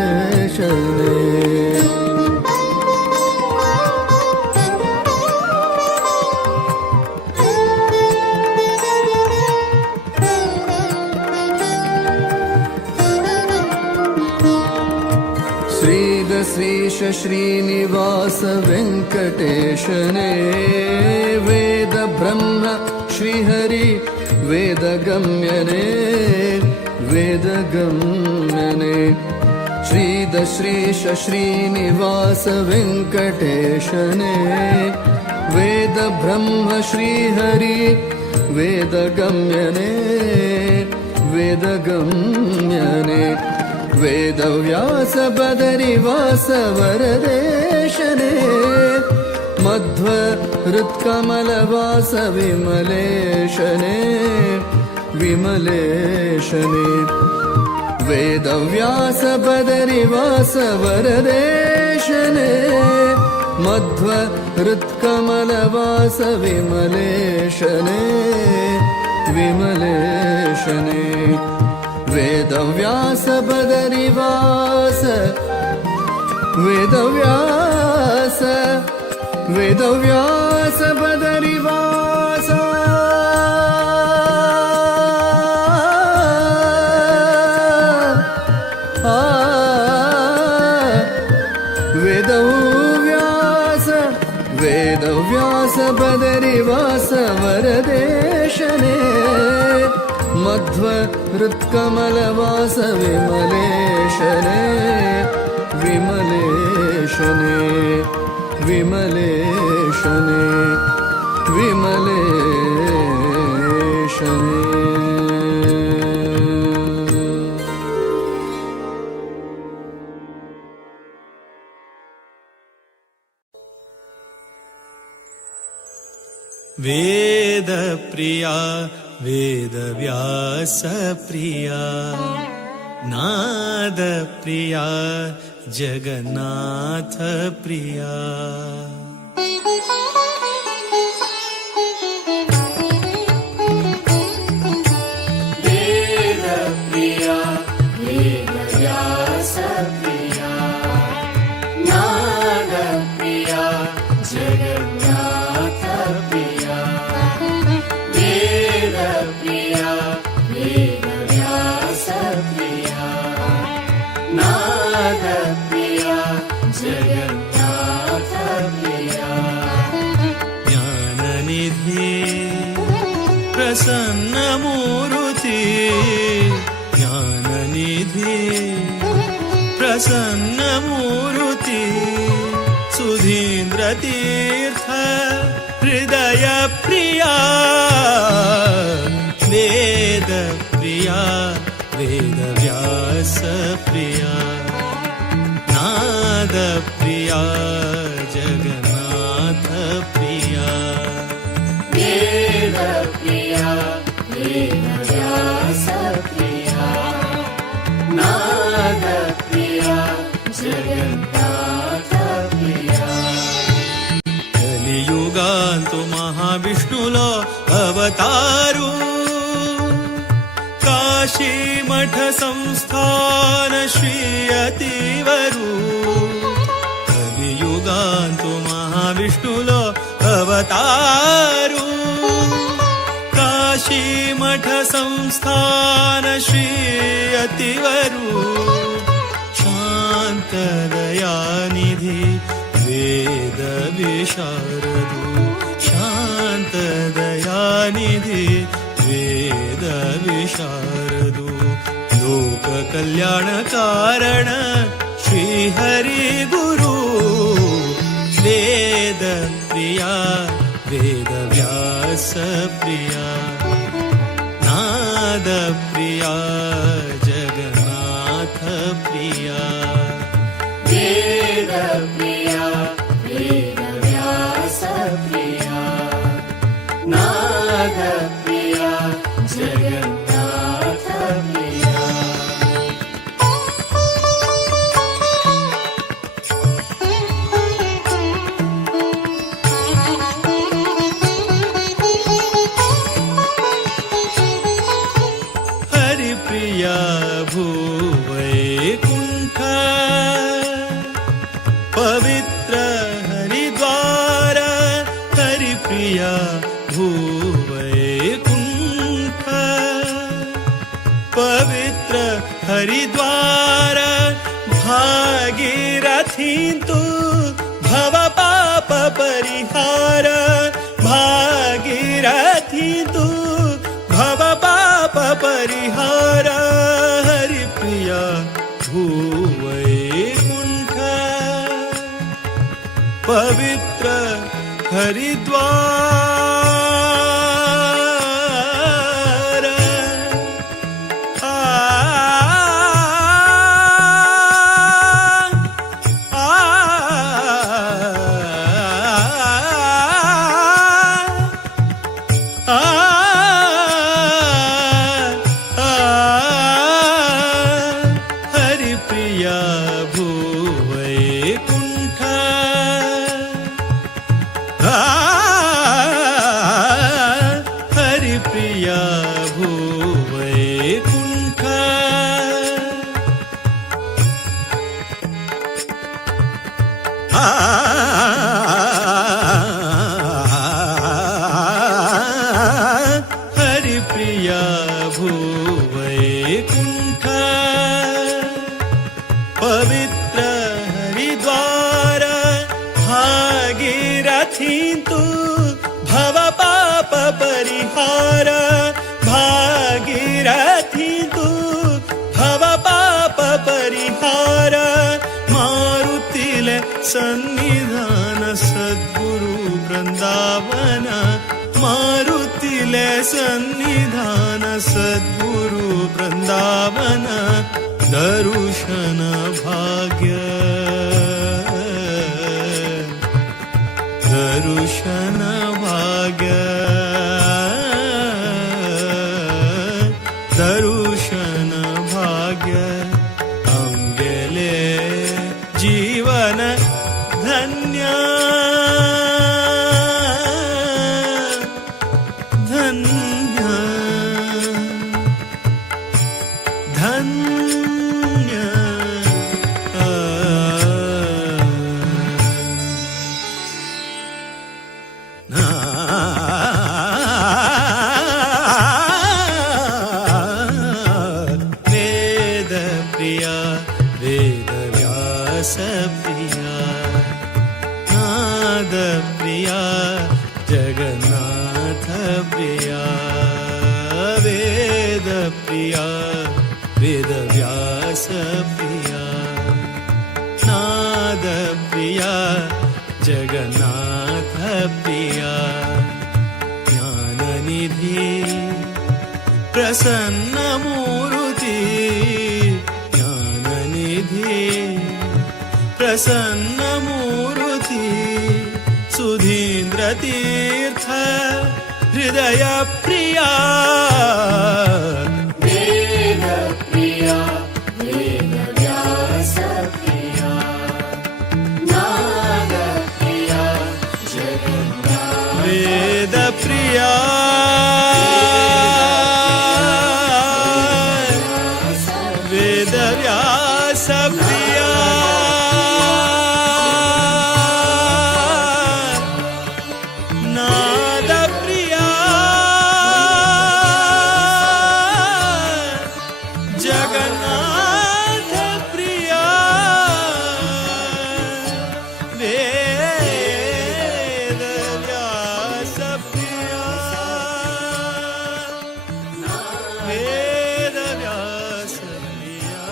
श्रीश श्रीनिवास वेङ्कटेशने वेद ब्रह्म श्रीहरि वेदगम्यने वेदगम्यने श्रीश श्रीनिवास वेङ्कटेशने वेद ब्रह्म श्रीहरि वेदगम्यने वेदगम्यने वेदव्यास बदरिवास वरदेशने मध्वरुत्कमलवास विमलेशने विमलेशने वेदव्यास बदरिवास वरदेशने मध्वरुत्कमलवास विमलेशने विमलेशने वेदव्यास बदरिवास वेदव्यास वेदव्यास बदरिवास वेदव्यास बदरिवास वरदेशने मध्व हृत्कमलवास विमलेशने विमलेशने विमलेशने विमलेशने वेद प्रिया वेदव्यास प्रिया नाद प्रिया जगन्नाथ प्रिया वेद प्रिया वेदव्यास प्रिया नाद प्रिया जगन्नाथ प्रिया वेद प्रिया वेदव्यास प्रिया नाद प्रिया जगन्नाथ प्रिया ज्ञाननिधि प्रसन्नमूर्ति ज्ञाननिधि प्रसन्नमूर्ति सुधीन्द्रतीर्थ हृदय प्रिया वेद प्रिया वेदव्यास प्रिया नाद प्रिया जगन्नाथ प्रिया वेद प्रिया वेदव्यास प्रिया नाद प्रिया जगन्नाथ प्रिया కలియుగాంతు మహావిష్ణులో అవతారు కాశీ మఠ సంస్థాన శ్రీ అతివరు కలియుగాంతు మహావిష్ణులో అవతారు కాశీ మఠ సంస్థాన శ్రీ అతివరు శాంతదయానిధి वेद विशारदु शान्तदयानिधि वेद विशारदु लोक कल्याण कारण श्री हरि गुरु वेद प्रिया वेदव्यास प्रिया नाद प्रिया जगन्नाथ प्रिया वेद प्रिया वेदव्यास प्रिया नाद प्रिया जगन्नाथ प्रिया हरि प्रिया भूवैकुण्ठ पवित्र हरिद्वार हरिप्रिया भूवैकुण्ठ पवित्र हरिद्वार भागीरथी तु भव पाप परिहार भागीरथी तु भव पाप परिहार हरिप्रिया भूवैकुण्ठ पवित्र हरिद्वार हरिप्रिया भूवैकुण्ठ हरिप्रिया हरिप्रिया भूवैकुण्ठ पवित्र हरिद्वार भागीरथी तु भव पाप परिहार भागीरथी तु भव पाप परिहार मारुतिले सन्निधान सद्गुरु वृंदावन मारुतिले सन्निधान सद्गुरु वृंदावन दर्शन भाग्य दर्शन भाग्य दर्शन भाग्य अंगेले जीवन धन्य धन्य धन्य वेद प्रिया वेद व्यास प्रिया नाद प्रिया जगन्नाथ प्रिया वेद प्रिया वेद व्यास प्रिया नाद प्रिया जगन्नाथ प्रिया ज्ञाननिधि प्रसन्न मूर्ति ज्ञाननिधि प्रसन्न मूर्ति सुधीन्द्र तीर्थ हृदय प्रिया वेद प्रिया वेद व्यास प्रिया नाद प्रिया जगन्नाथ वेद प्रिया वेद व्यास प्रिया नाद प्रिया जगन्नाथ प्रिया वेद व्यास प्रिया वेद व्यास प्रिया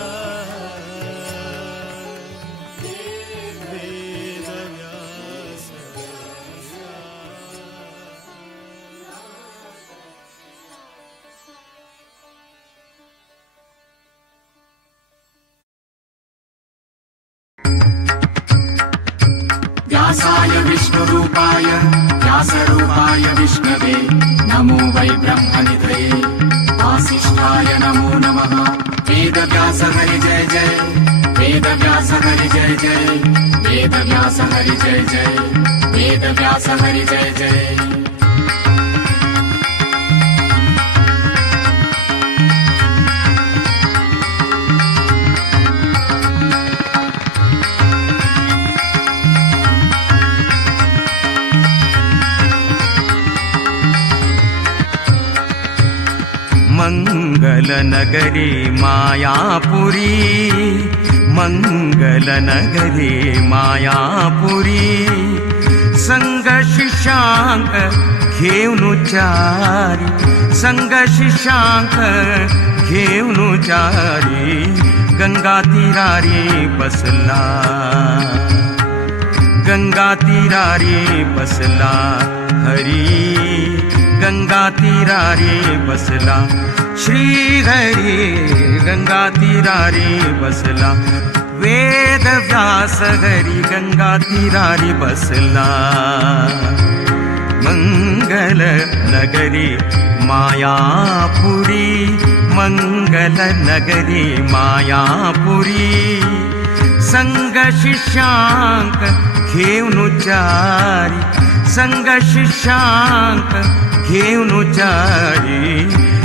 वेद व्यास व्यासाय विष्णुरूपाय व्यासरूपाय विष्णवे नमो वै ब्रह्मनिधये वासिष्ठाय नमो नमः वेदव्यास हरि जय जय वेदव्यास हरि जय जय वेदव्यास हरि जय जय वेदव्यास हरि जय जय मङ्गलनगरी मायापुरी मङ्गलनगरी मायापुरी संगशिशांक घेऊनुचारी संगशिशांक घेऊनुचारी गंगा तीरारी बसला गंगा तीरारी बसला हरी गंगा तीरारी बसला श्री हरी गंगा तीरारी बसला वेद व्यास हरी गंगा तीरारी बसला मंगल नगरी मायापुरी मंगल नगरी मायापुरी संग शिष्यांक घेऊनुचारी संग शिष्यांक घेऊनुचारी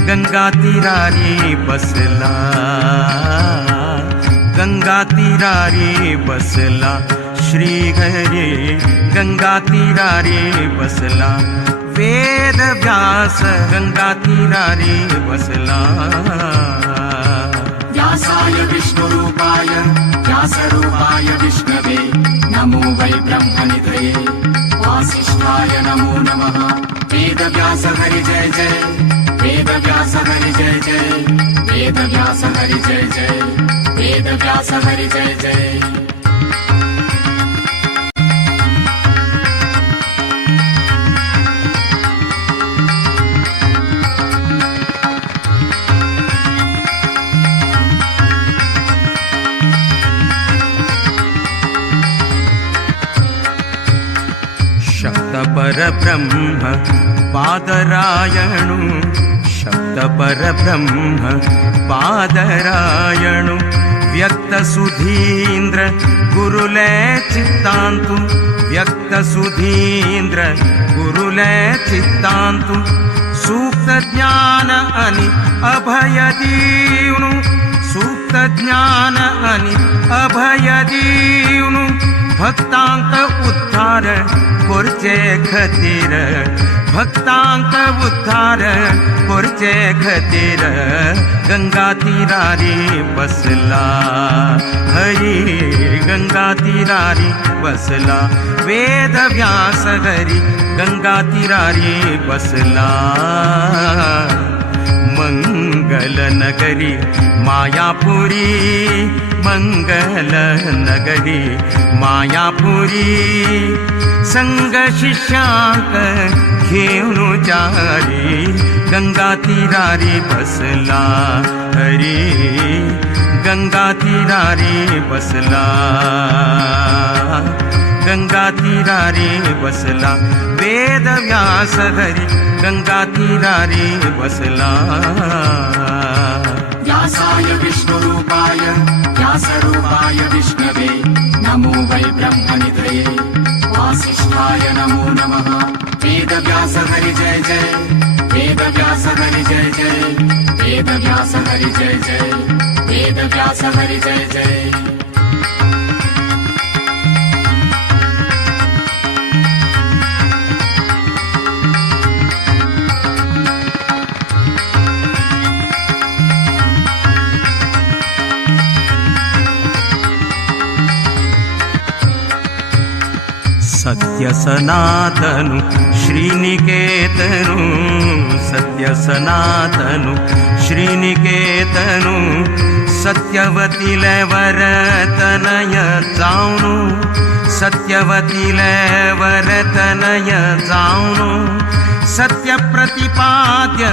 गंगा तीरारी बसला गंगा तीरारी बसला श्रीहरी गंगा तीरारी बसला वेद व्यास गंगा तीरारी बसला व्यासाय विष्णुरूपाय व्यासरूपाय विष्णवे नमो वै ब्रह्मनिधये वासिष्ठाय नमो नमः वेदव्यास हरि जय जय वेदव्यास हरि जय जय वेदव्यास हरि जय जय वेदव्यास हरि जय जय शब्द परब्रह्म पादरायणु शब्द परब्रह्म पादरायणु व्यक्त सुधींद्र गुरुलय चित्तांतु व्यक्त सुधींद्र गुरुलय चित्तांतु सूक्त ज्ञान अनि अभय दीवनु सूक्त ज्ञान अनि अभय दीवनु भक्तांक उद्धार कोरचे खतीर भक्तांक उद्धार कोरचे खतीर गंगा तीरारी बसला हरी गंगा तीरारी बसला वेद व्यास हरी गंगा तीरारी बसला मंगल नगरी मायापुरी मंगल नगरी मायापुरी संग शिष्यांक घेऊन जारी गंगा तीरारी बसला हरी गंगा तीरारी बसला गंगा तीरारी बसला वेद व्यास हरी गंगा तीरारी बसला व्यासाय विष्णुरूपाय व्यासरूपाय विष्णवे नमो वै ब्रह्मनिधये वासिष्ठाय नमो नमः वेदव्यास हरि जय जय वेदव्यास हरि जय जय वेदव्यास हरि जय जय वेदव्यास हरि जय जय सत्य सनातनु श्रीनिकेतनु सत्य सनातनु श्रीनिकेतनु सत्यवतीले वरतनय जाऊनु सत्यवतीले वरतनय जाऊनु सत्य प्रतिपाद्य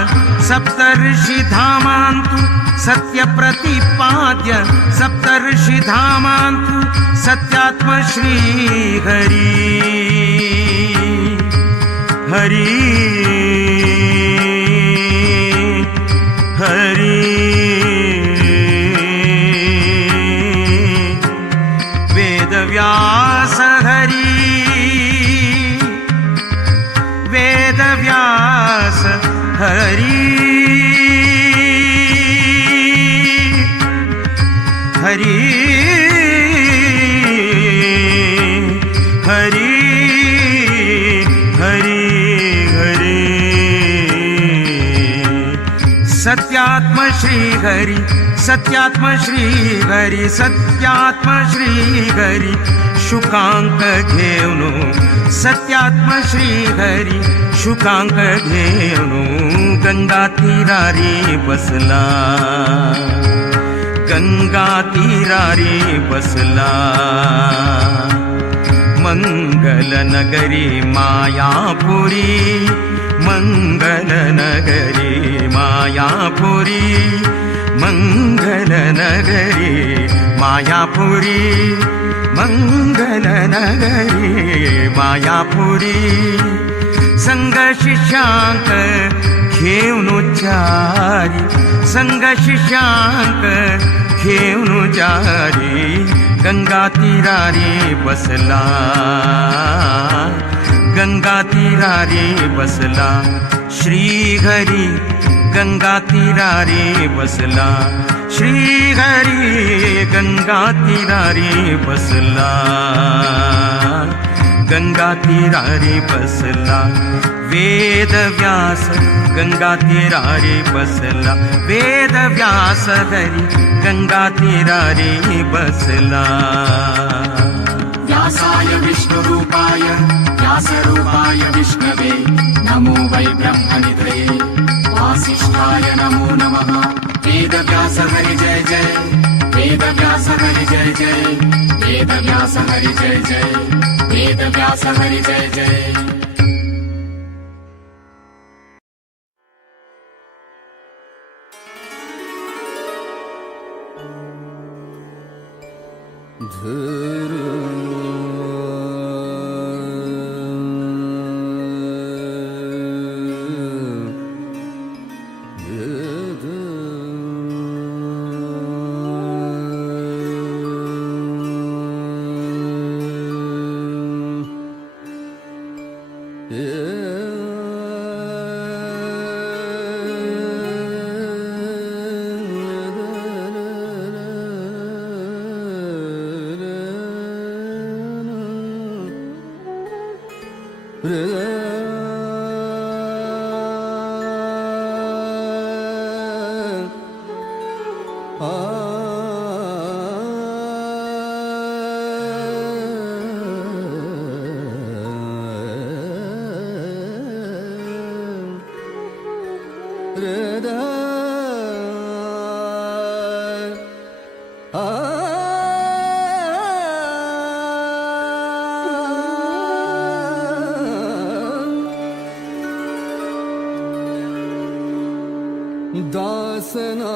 सप्तर्षि धामांतु सत्य प्रतिपाद्य सप्तर्षि धामांतु सत्यात्म श्री हरी हरी हरी वेदव्यास हरी वेदव्यास हरी हरी हरी हरी हरी सत्यात्म श्री हरि सत्यात्म श्री हरि सत्यात्म श्री हरि शुकांक घेऊन सत्यात्म श्री हरि शुकांक घेऊन गंगा तीरारी बसला गंगा तीरारी बसला मंगल नगरी मायापुरी मंगल नगरी मायापुरी मंगल नगरी मायापुरी मंगल नगरी मायापुरी संग शिष्यांक घेऊन चारी संग शिष्यांक घेऊन चारी गंगा तीरारी बसला गंगा तीरारी बसला श्री हरी गंगा तीरारी बसला श्री हरी गंगा तीरारी बसला गंगा तीरारी बसला वेद व्यास गंगा तीरारी बसला वेद व्यास हरी गंगा तीरारी बसला व्यासाय विष्णुरूपाय व्यासरूपाय विष्णवे नमो वै ब्रह्मनिधये वासिष्ठाय नमो नमः वेद व्यास हरि जय जय वेद व्यास हरि जय जय वेद व्यास हरि जय जय वेद व्यास हरि जय जय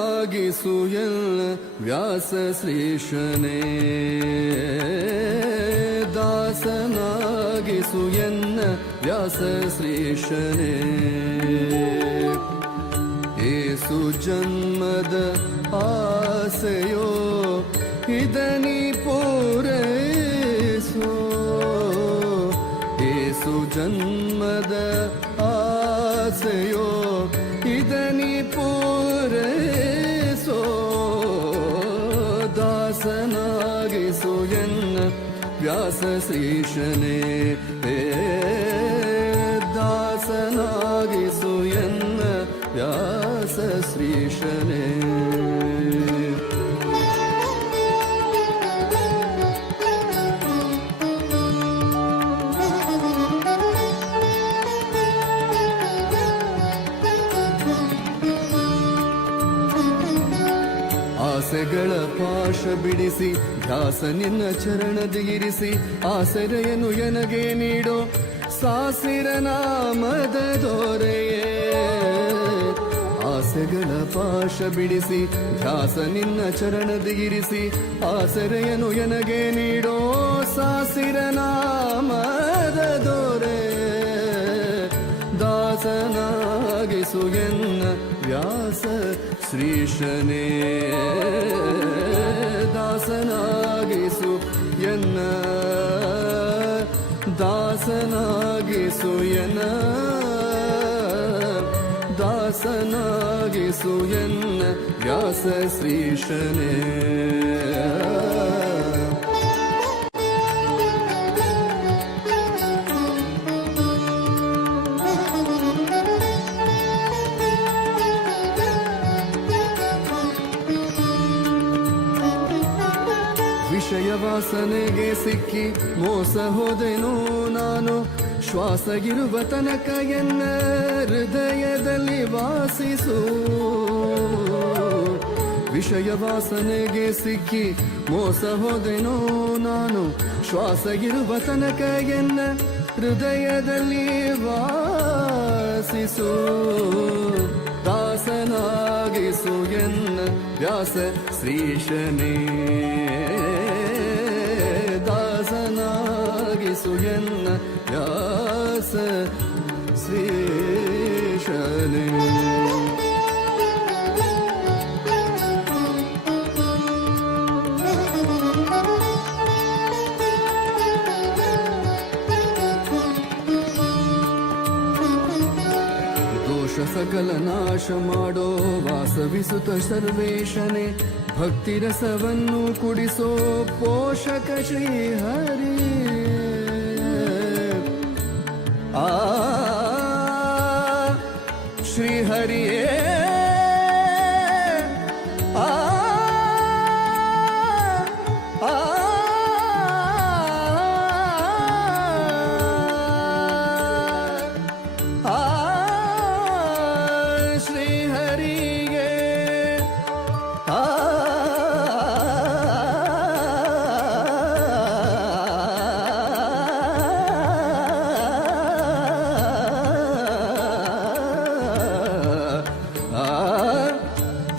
ದಾಸನಾಗಿಸುಯಲ್ಲ ವ್ಯಾಸ ಶ್ರೀಶನೇ ದಾಸನಾಗಿಸುಯನ್ನ ವ್ಯಾಸ ಶ್ರೀಶನೇ ಏಸು ಜನ್ಮದ ಆಸೆಯೋ ಇದನಿ ಪೂರೈಸೋ ಏಸು ಜನ್ಮದ ಆಸೆಯೋ ಇದನಿ ಪೂರೈಸೋ ದಾಸನಾಗಿಸು ಎನ್ನ ವ್ಯಾಸ ಶ್ರೀಶನೇ ದಾಸನಾಗಿಸು ಎನ್ನ ವ್ಯಾಸ ಶ್ರೀಶನೇ ಆಸೆಗಳ ಪಾಶ ಬಿಡಿಸಿ ಧ್ಯಾಸ ನಿನ್ನ ಚರಣದಿರಿಸಿ ಆಸರೆಯನ್ನು ಎನಗೆ ನೀಡೋ ಸಾಸಿರ ನಾಮದ ದೊರೆಯೇ ಆಸೆಗಳ ಪಾಶ ಬಿಡಿಸಿ ಧ್ಯಾಸ ನಿನ್ನ ಚರಣದಿರಿಸಿ ಆಸರೆಯನ್ನು ಎನಗೆ ನೀಡೋ ಸಾಸಿರ ನಾಮದ ದೊರೆ ದಾಸನಾಗಿಸು ಎನ್ನ ವ್ಯಾಸ ಶ್ರೀಶನೇ ದಾಸನಾಗಿಸು ಎನ್ನ ದಾಸನಾಗಿಸು ಎನ್ನ ದಾಸನಾಗಿಸು ಎನ್ನ ವ್ಯಾಸ ಶ್ರೀಶನೇ ವಿಷಯ ವಾಸನೆಗೆ ಸಿಕ್ಕಿ ಮೋಸ ಹೋದೆನೋ ನಾನು ಶ್ವಾಸಗಿರುವ ತನಕ ಎನ್ನ ಹೃದಯದಲ್ಲಿ ವಾಸಿಸು ವಿಷಯ ವಾಸನೆಗೆ ಸಿಕ್ಕಿ ಮೋಸ ಹೋದೆನೋ ನಾನು ಶ್ವಾಸಗಿರುವ ತನಕ ಎನ್ನ ಹೃದಯದಲ್ಲಿ ವಾಸಿಸು ದಾಸನಾಗಿಸು ಎನ್ನ ವ್ಯಾಸ ಶ್ರೀಶನೇ ದಾಸನಾಗಿಸು ಎನ್ನ ವ್ಯಾಸ ಶ್ರೀಶನೇ ಸಕಲ ನಾಶ ಮಾಡೋ ವಾಸವಿಸುತ್ತ ಸರ್ವೇಶನೆ ಭಕ್ತಿ ರಸವನ್ನು ಕುಡಿಸೋ ಪೋಷಕ ಶ್ರೀ ಹರಿ ಆ ಶ್ರೀ ಹರಿಯೇ ಆ ಆ ಶ್ರೀ ಹರಿಗೆ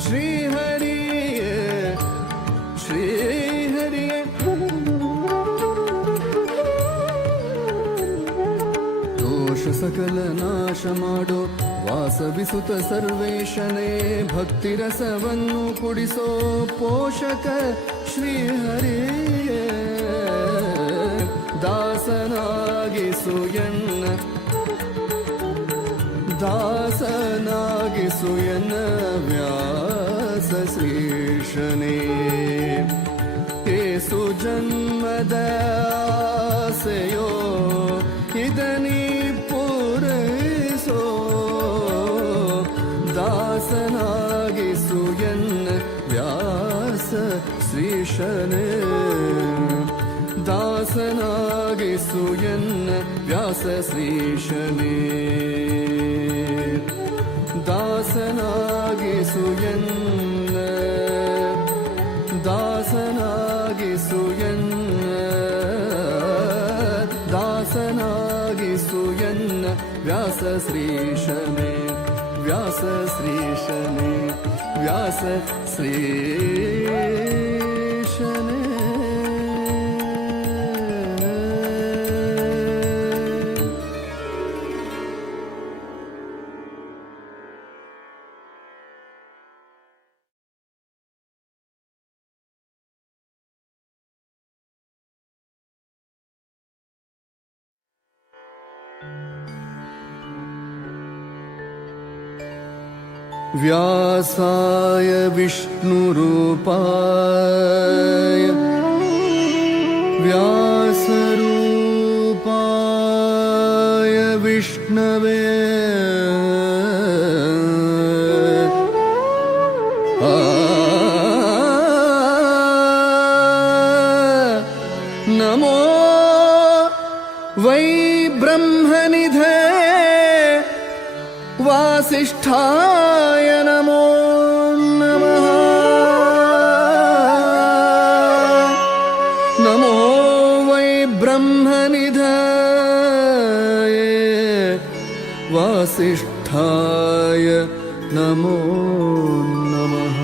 ಶ್ರೀ ಹರಿಗೆ ಶ್ರೀ ಹರಿಗೆ ದೋಷ ಸಕಲ ನಾಶ ಮಾಡೋ ವಾಸವಿಸುತ್ತ ಸರ್ವೇಶನೇ ಭಕ್ತಿ ರಸವನ್ನು ಕುಡಿಸೋ ಪೋಷಕ ಶ್ರೀ ಹರಿಯೇ ದಾಸನಾಗಿಸು ಎನ್ನ ದಾಸನಾಗಿಸು ಎನ್ನ ವ್ಯಾಸ ಶ್ರೀಶನೇ ಏಸು ಜನ್ಮದ ಆಸೆಯೋ ಇದನಿ ಪೂರೈಸೋ ದಾಸನಾಗಿಸು ಎನ್ನ ವ್ಯಾಸ ಶ್ರೀಶನೇ ದಾಸನಾಗಿಸು ಎನ್ನ ವ್ಯಾಸ ಶ್ರೀಶನೇ ದಾಸನಾಗಿಸು ಎನ್ನ ದಾಸನಾಗಿಸು ಎನ್ನ ದಾಸನಾಗಿಸು ಎನ್ನ ವ್ಯಾಸ ಶ್ರೀಶನೇ ವ್ಯಾಸ ಶ್ರೀಶನೇ ವ್ಯಾಸ ಶ್ರೀಶನೇ व्यासाय विष्णुरूपाय व्यासरूपाय विष्णवे नमो वै ब्रह्मनिधे वासिष्ठाय नमो नमः नमो वै ब्रह्मनिधये वासिष्ठाय नमो नमः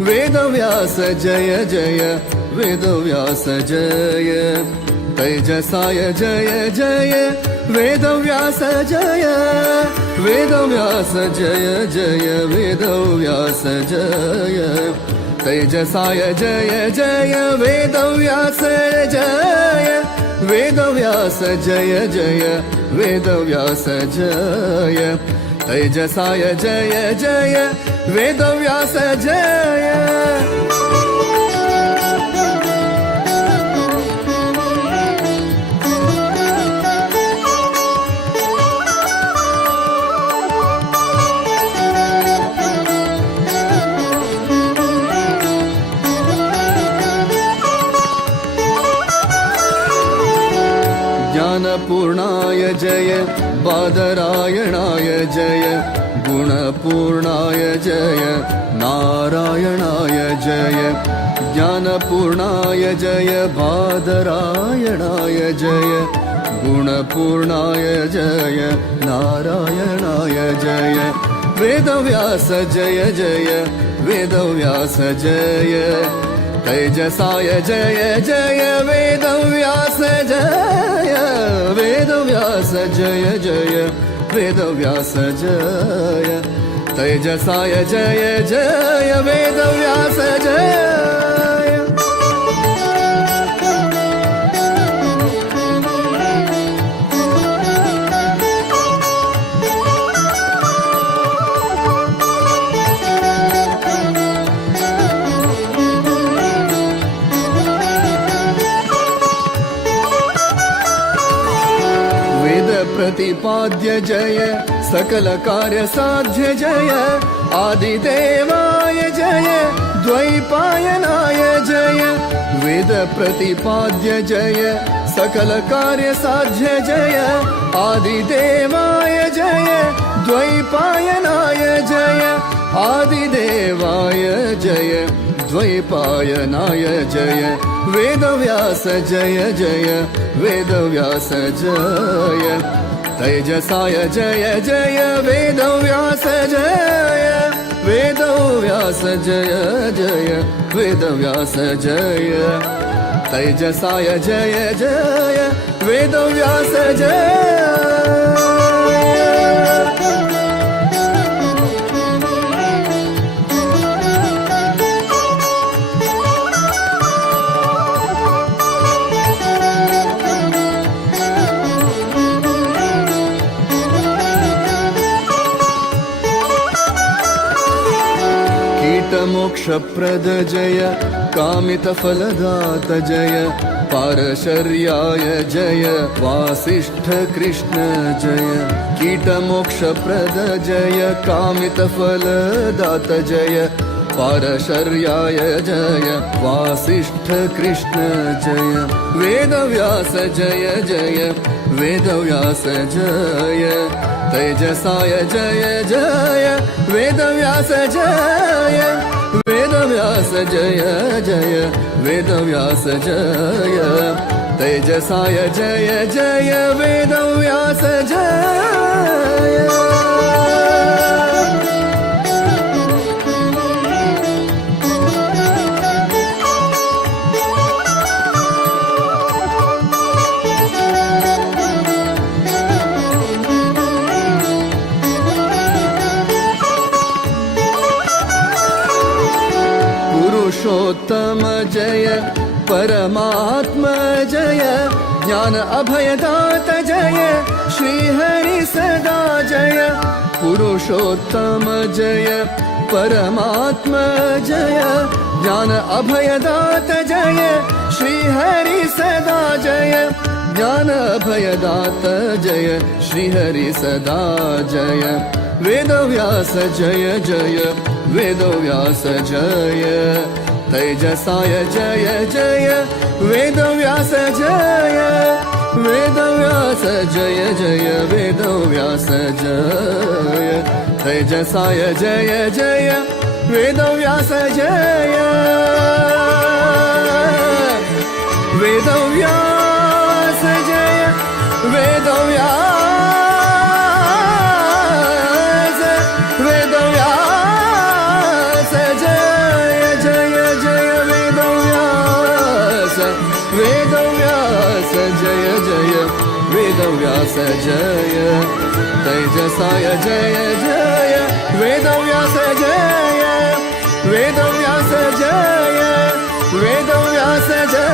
वेदव्यास जय जय वेदव्यास जय तेजसाय जय जय वेदव्यास जय वेदव्यास जय जय वेदव्यास जय तेजसाय जय जय वेदव्यास जय वेदव्यास जय जय वेदव्यास जय तेजसाय जय जय वेदव्यास जय ज्ञानपूर्णाय जय बादरायणाय जय गुणपूर्णाय जय नारायणाय जय ज्ञानपूर्णाय जय बादरायणाय जय गुणपूर्णाय जय नारायणाय जय वेदव्यास जय जय वेदव्यास जय तैजसाय जय जय वेदव्यास जय वेदव्यास जय जय वेदव्यास जय तैजसाय जय जय वेदव्यास जय प्रतिपाद्य जय सकल कार्य साध्य जय आदिदेवाय जय द्वैपायनाय जय वेद प्रतिपाद्य जय सकल कार्य साध्य जय आदिदेवाय जय द्वैपायनाय जय आदिदेवाय जय द्वैपायनाय जय वेदव्यास जय जय वेदव्यास जय तैजसाय जय जय वेदव्यास जय वेदव्यास जय जय वेदव्यास जय तैजसाय जय जय वेदव्यास जय मोक्षप्रद जय कामितफलदात जय पारशर्याय जय वासिष्ठ कृष्ण जय कीटमोक्षप्रद जय कामितफलदात जय पारशर्याय जय वासिष्ठ कृष्ण जय वेदव्यास जय जय वेदव्यास जय तैजसाय जय जय वेदव्यास जय वेदव्यास जय जय वेदव्यास जय तैजसाय जय जय वेदव्यास जय पुरुषोत्तम जय परमात्मा जय ज्ञान अभयदात जय श्रीहरि सदा जय पुरुषोत्तम जय परमात्मा जय ज्ञान अभयदात जय श्रीहरि सदा जय ज्ञान अभयदात जय श्रीहरि सदा जय वेदव्यास जय जय वेदव्यास जय तैजसाय जय जय वेदव्यास जय वेदव्यास जय जय वेदव्यास जय तैजसाय जय जय वेदव्यास जय वेदव्यास जय वेदव्यास वेदव्यास जय जय जय वेदव्यास वेदव्यास जय जय वेदव्यास जय तैजसाय जय जय वेदव्यास जय वेदव्यास जय वेदव्यास जय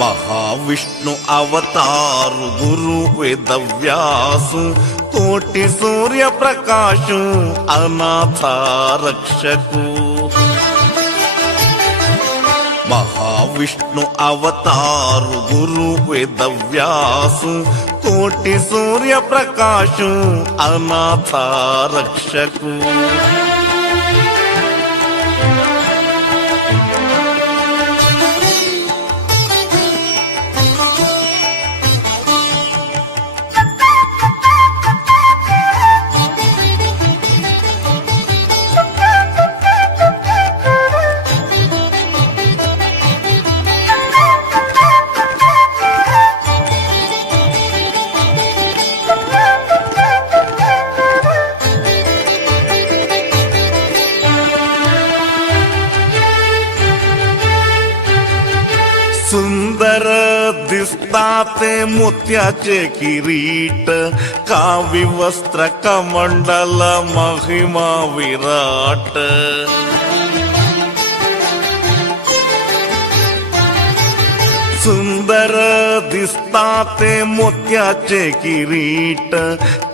మహావిష్ణు అవతారు గురు వేదవ్యాసు కోటి సూర్య ప్రకాశు అనాథ రక్షకు మహావిష్ణు అవతారు గురు వేదవ్యాసు కోటి సూర్య ప్రకాశు అనాథ రక్షకు सुंदर दिसताते मोत्याचे किरीट कावी वस्त्र कमंडल महिमा विराट सुंदर दिसताते मोत्याचे किरीट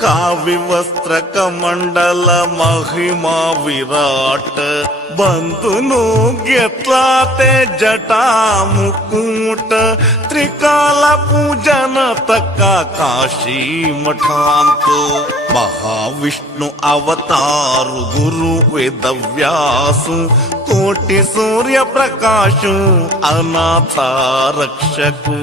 कावी वस्त्र कमंडल महिमा विराट बंधुनु घेतला ते जटा मुकुट त्रिकाल पूजन तका काशी मठांतो महाविष्णु अवतारु गुरु वेदव्यासु कोटि सूर्य प्रकाशु अनाथ रक्षकु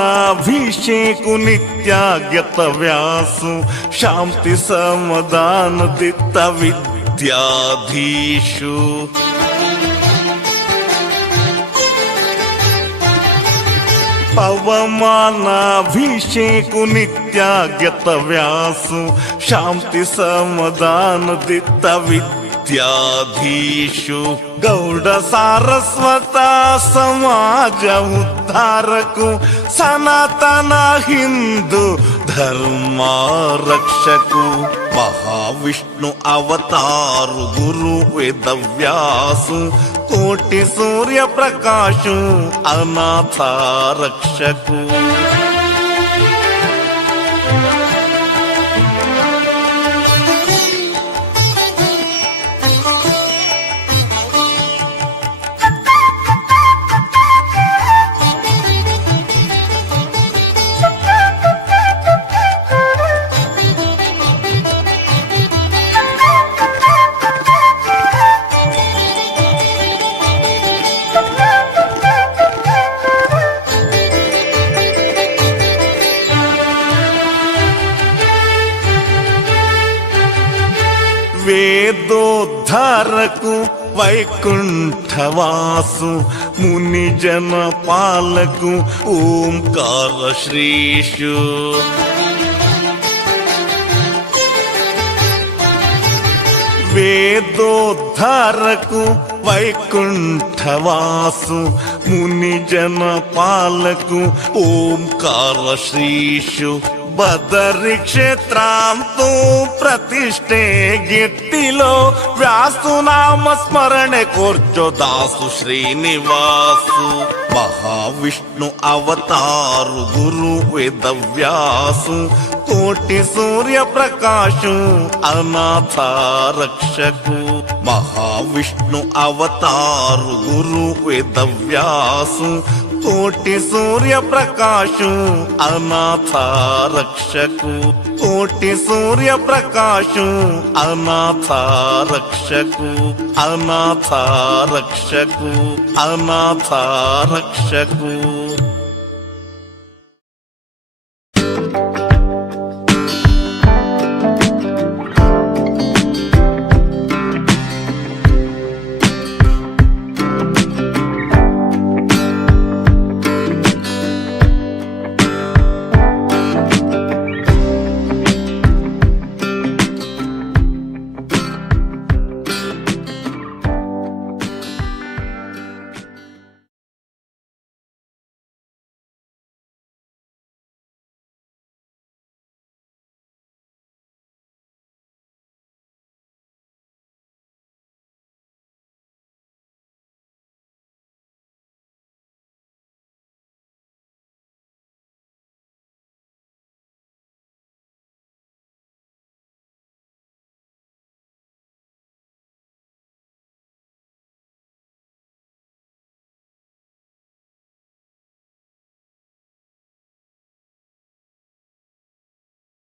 पवमानाभिषेकु नित्यागत व्यासु शांति समाधान दित्त विद्याधीशु पवमानाभिषेकु नित्यागत व्यासु शांति समाधान दित्त विद्याधीशु गौड़ सारस्वत समाज उद्धारकु सनातन हिंदू धर्म रक्षकु महाविष्णु अवतारु गुरु वेदव्यासु कोटि सूर्य प्रकाशु अनाथ रक्षकु वेदोद्धारकु वैकुंठवासु मुनिजन पालकु ओंकार श्रीशु वेदोद्धारकु वैकुंठवासु मुनिजन पालकु ओंकार श्रीशु बदरी क्षेत्रांतु प्रतिष्ठे गिट्टिलो व्यासु नाम स्मरणे कोर्चो दासु श्रीनिवासु महाविष्णु अवतारु गुरु वेदव्यासु कोटि सूर्य प्रकाशु अनाथ रक्षकु महाविष्णु अवतारु गुरु वेदव्यासु कोटि सूर्य प्रकाशु अनाथ रक्षकु कोटि सूर्य प्रकाशु अनाथ रक्षकु अनाथ रक्षकु अनाथ रक्षकु